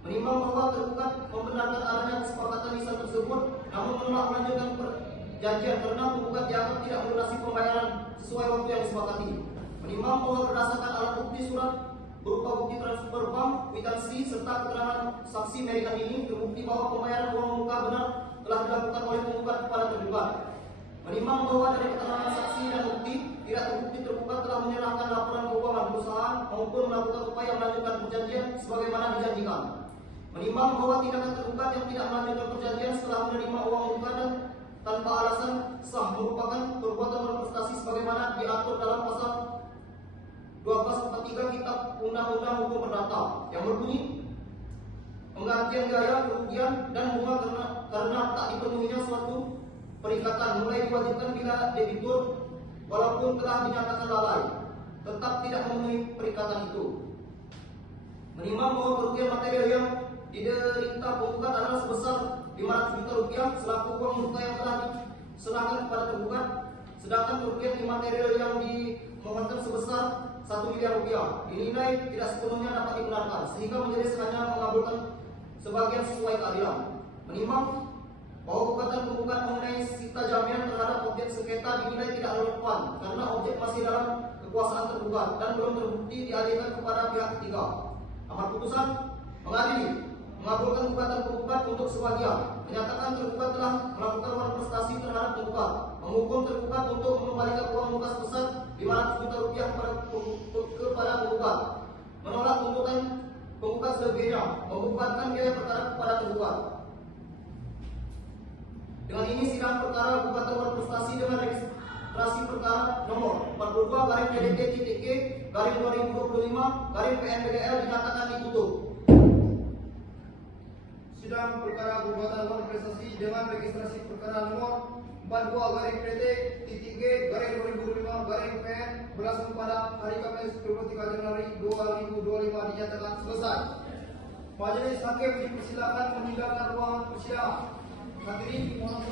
Menimbang bahwa tergugat membenarkan adanya kesepakatan lisan tersebut, namun menolak melanjutkan perjanjian karena penggugat dianggap tidak melunasi pembayaran sesuai waktu yang disepakati. Menimbang bahwa berdasarkan alat bukti surat berupa bukti transfer bank, kwitansi serta keterangan saksi Merikan ini terbukti bahwa pembayaran uang muka benar telah dilakukan oleh penggugat kepada tergugat. Menimbang bahwa dari keterangan saksi dan bukti tidak terbukti tergugat telah menyerahkan laporan keuangan perusahaan maupun melakukan upaya melanjutkan perjanjian sebagaimana dijanjikan. Menimbang bahwa tindakan tergugat yang tidak melanjutkan perjanjian setelah menerima uang muka dan tanpa alasan sah merupakan perbuatan berprestasi sebagaimana diatur dalam pasal 1243 Kitab Undang-Undang Hukum Perdata yang berbunyi penggantian biaya, kerugian dan bunga karena tak dipenuhinya suatu perikatan mulai diwajibkan bila debitur walaupun telah dinyatakan lalai tetap tidak memenuhi perikatan itu. Menimbang bahwa kerugian material yang diderita penggugat adalah sebesar 500 juta rupiah selaku uang muka yang telah diserahkan kepada tergugat, sedangkan kerugian imaterial yang dimohonkan sebesar 1 miliar rupiah dinilai tidak sepenuhnya dapat dibenarkan sehingga majelis hanya mengabulkan sebagian sesuai keadilan. Menimbang bahwa gugatan penggugat mengenai sita jaminan terhadap objek sengketa dinilai tidak relevan karena objek masih dalam kekuasaan tergugat dan belum terbukti dialihkan kepada pihak ketiga. Amar putusan mengadili mengabulkan gugatan penggugat untuk sebagian, menyatakan tergugat telah melakukan manifestasi terhadap penggugat, menghukum tergugat untuk mengembalikan uang muka sebesar 500 juta rupiah kepada penggugat, menolak tuntutan penggugat selebihnya, membebankan biaya perkara kepada tergugat. Dengan ini sidang perkara gugatan manifestasi dengan registrasi perkara nomor 42/PDT-K/2025/PNBGL dinyatakan ditutup. Sidang perkara gugatan manifestasi dengan registrasi perkara nomor 42/PT-G/2025/PN berlangsung pada hari Kamis 23 Januari 2025 dinyatakan selesai. Majelis hakim dipersilakan meninggalkan ruangan persidangan. Hadirin mohon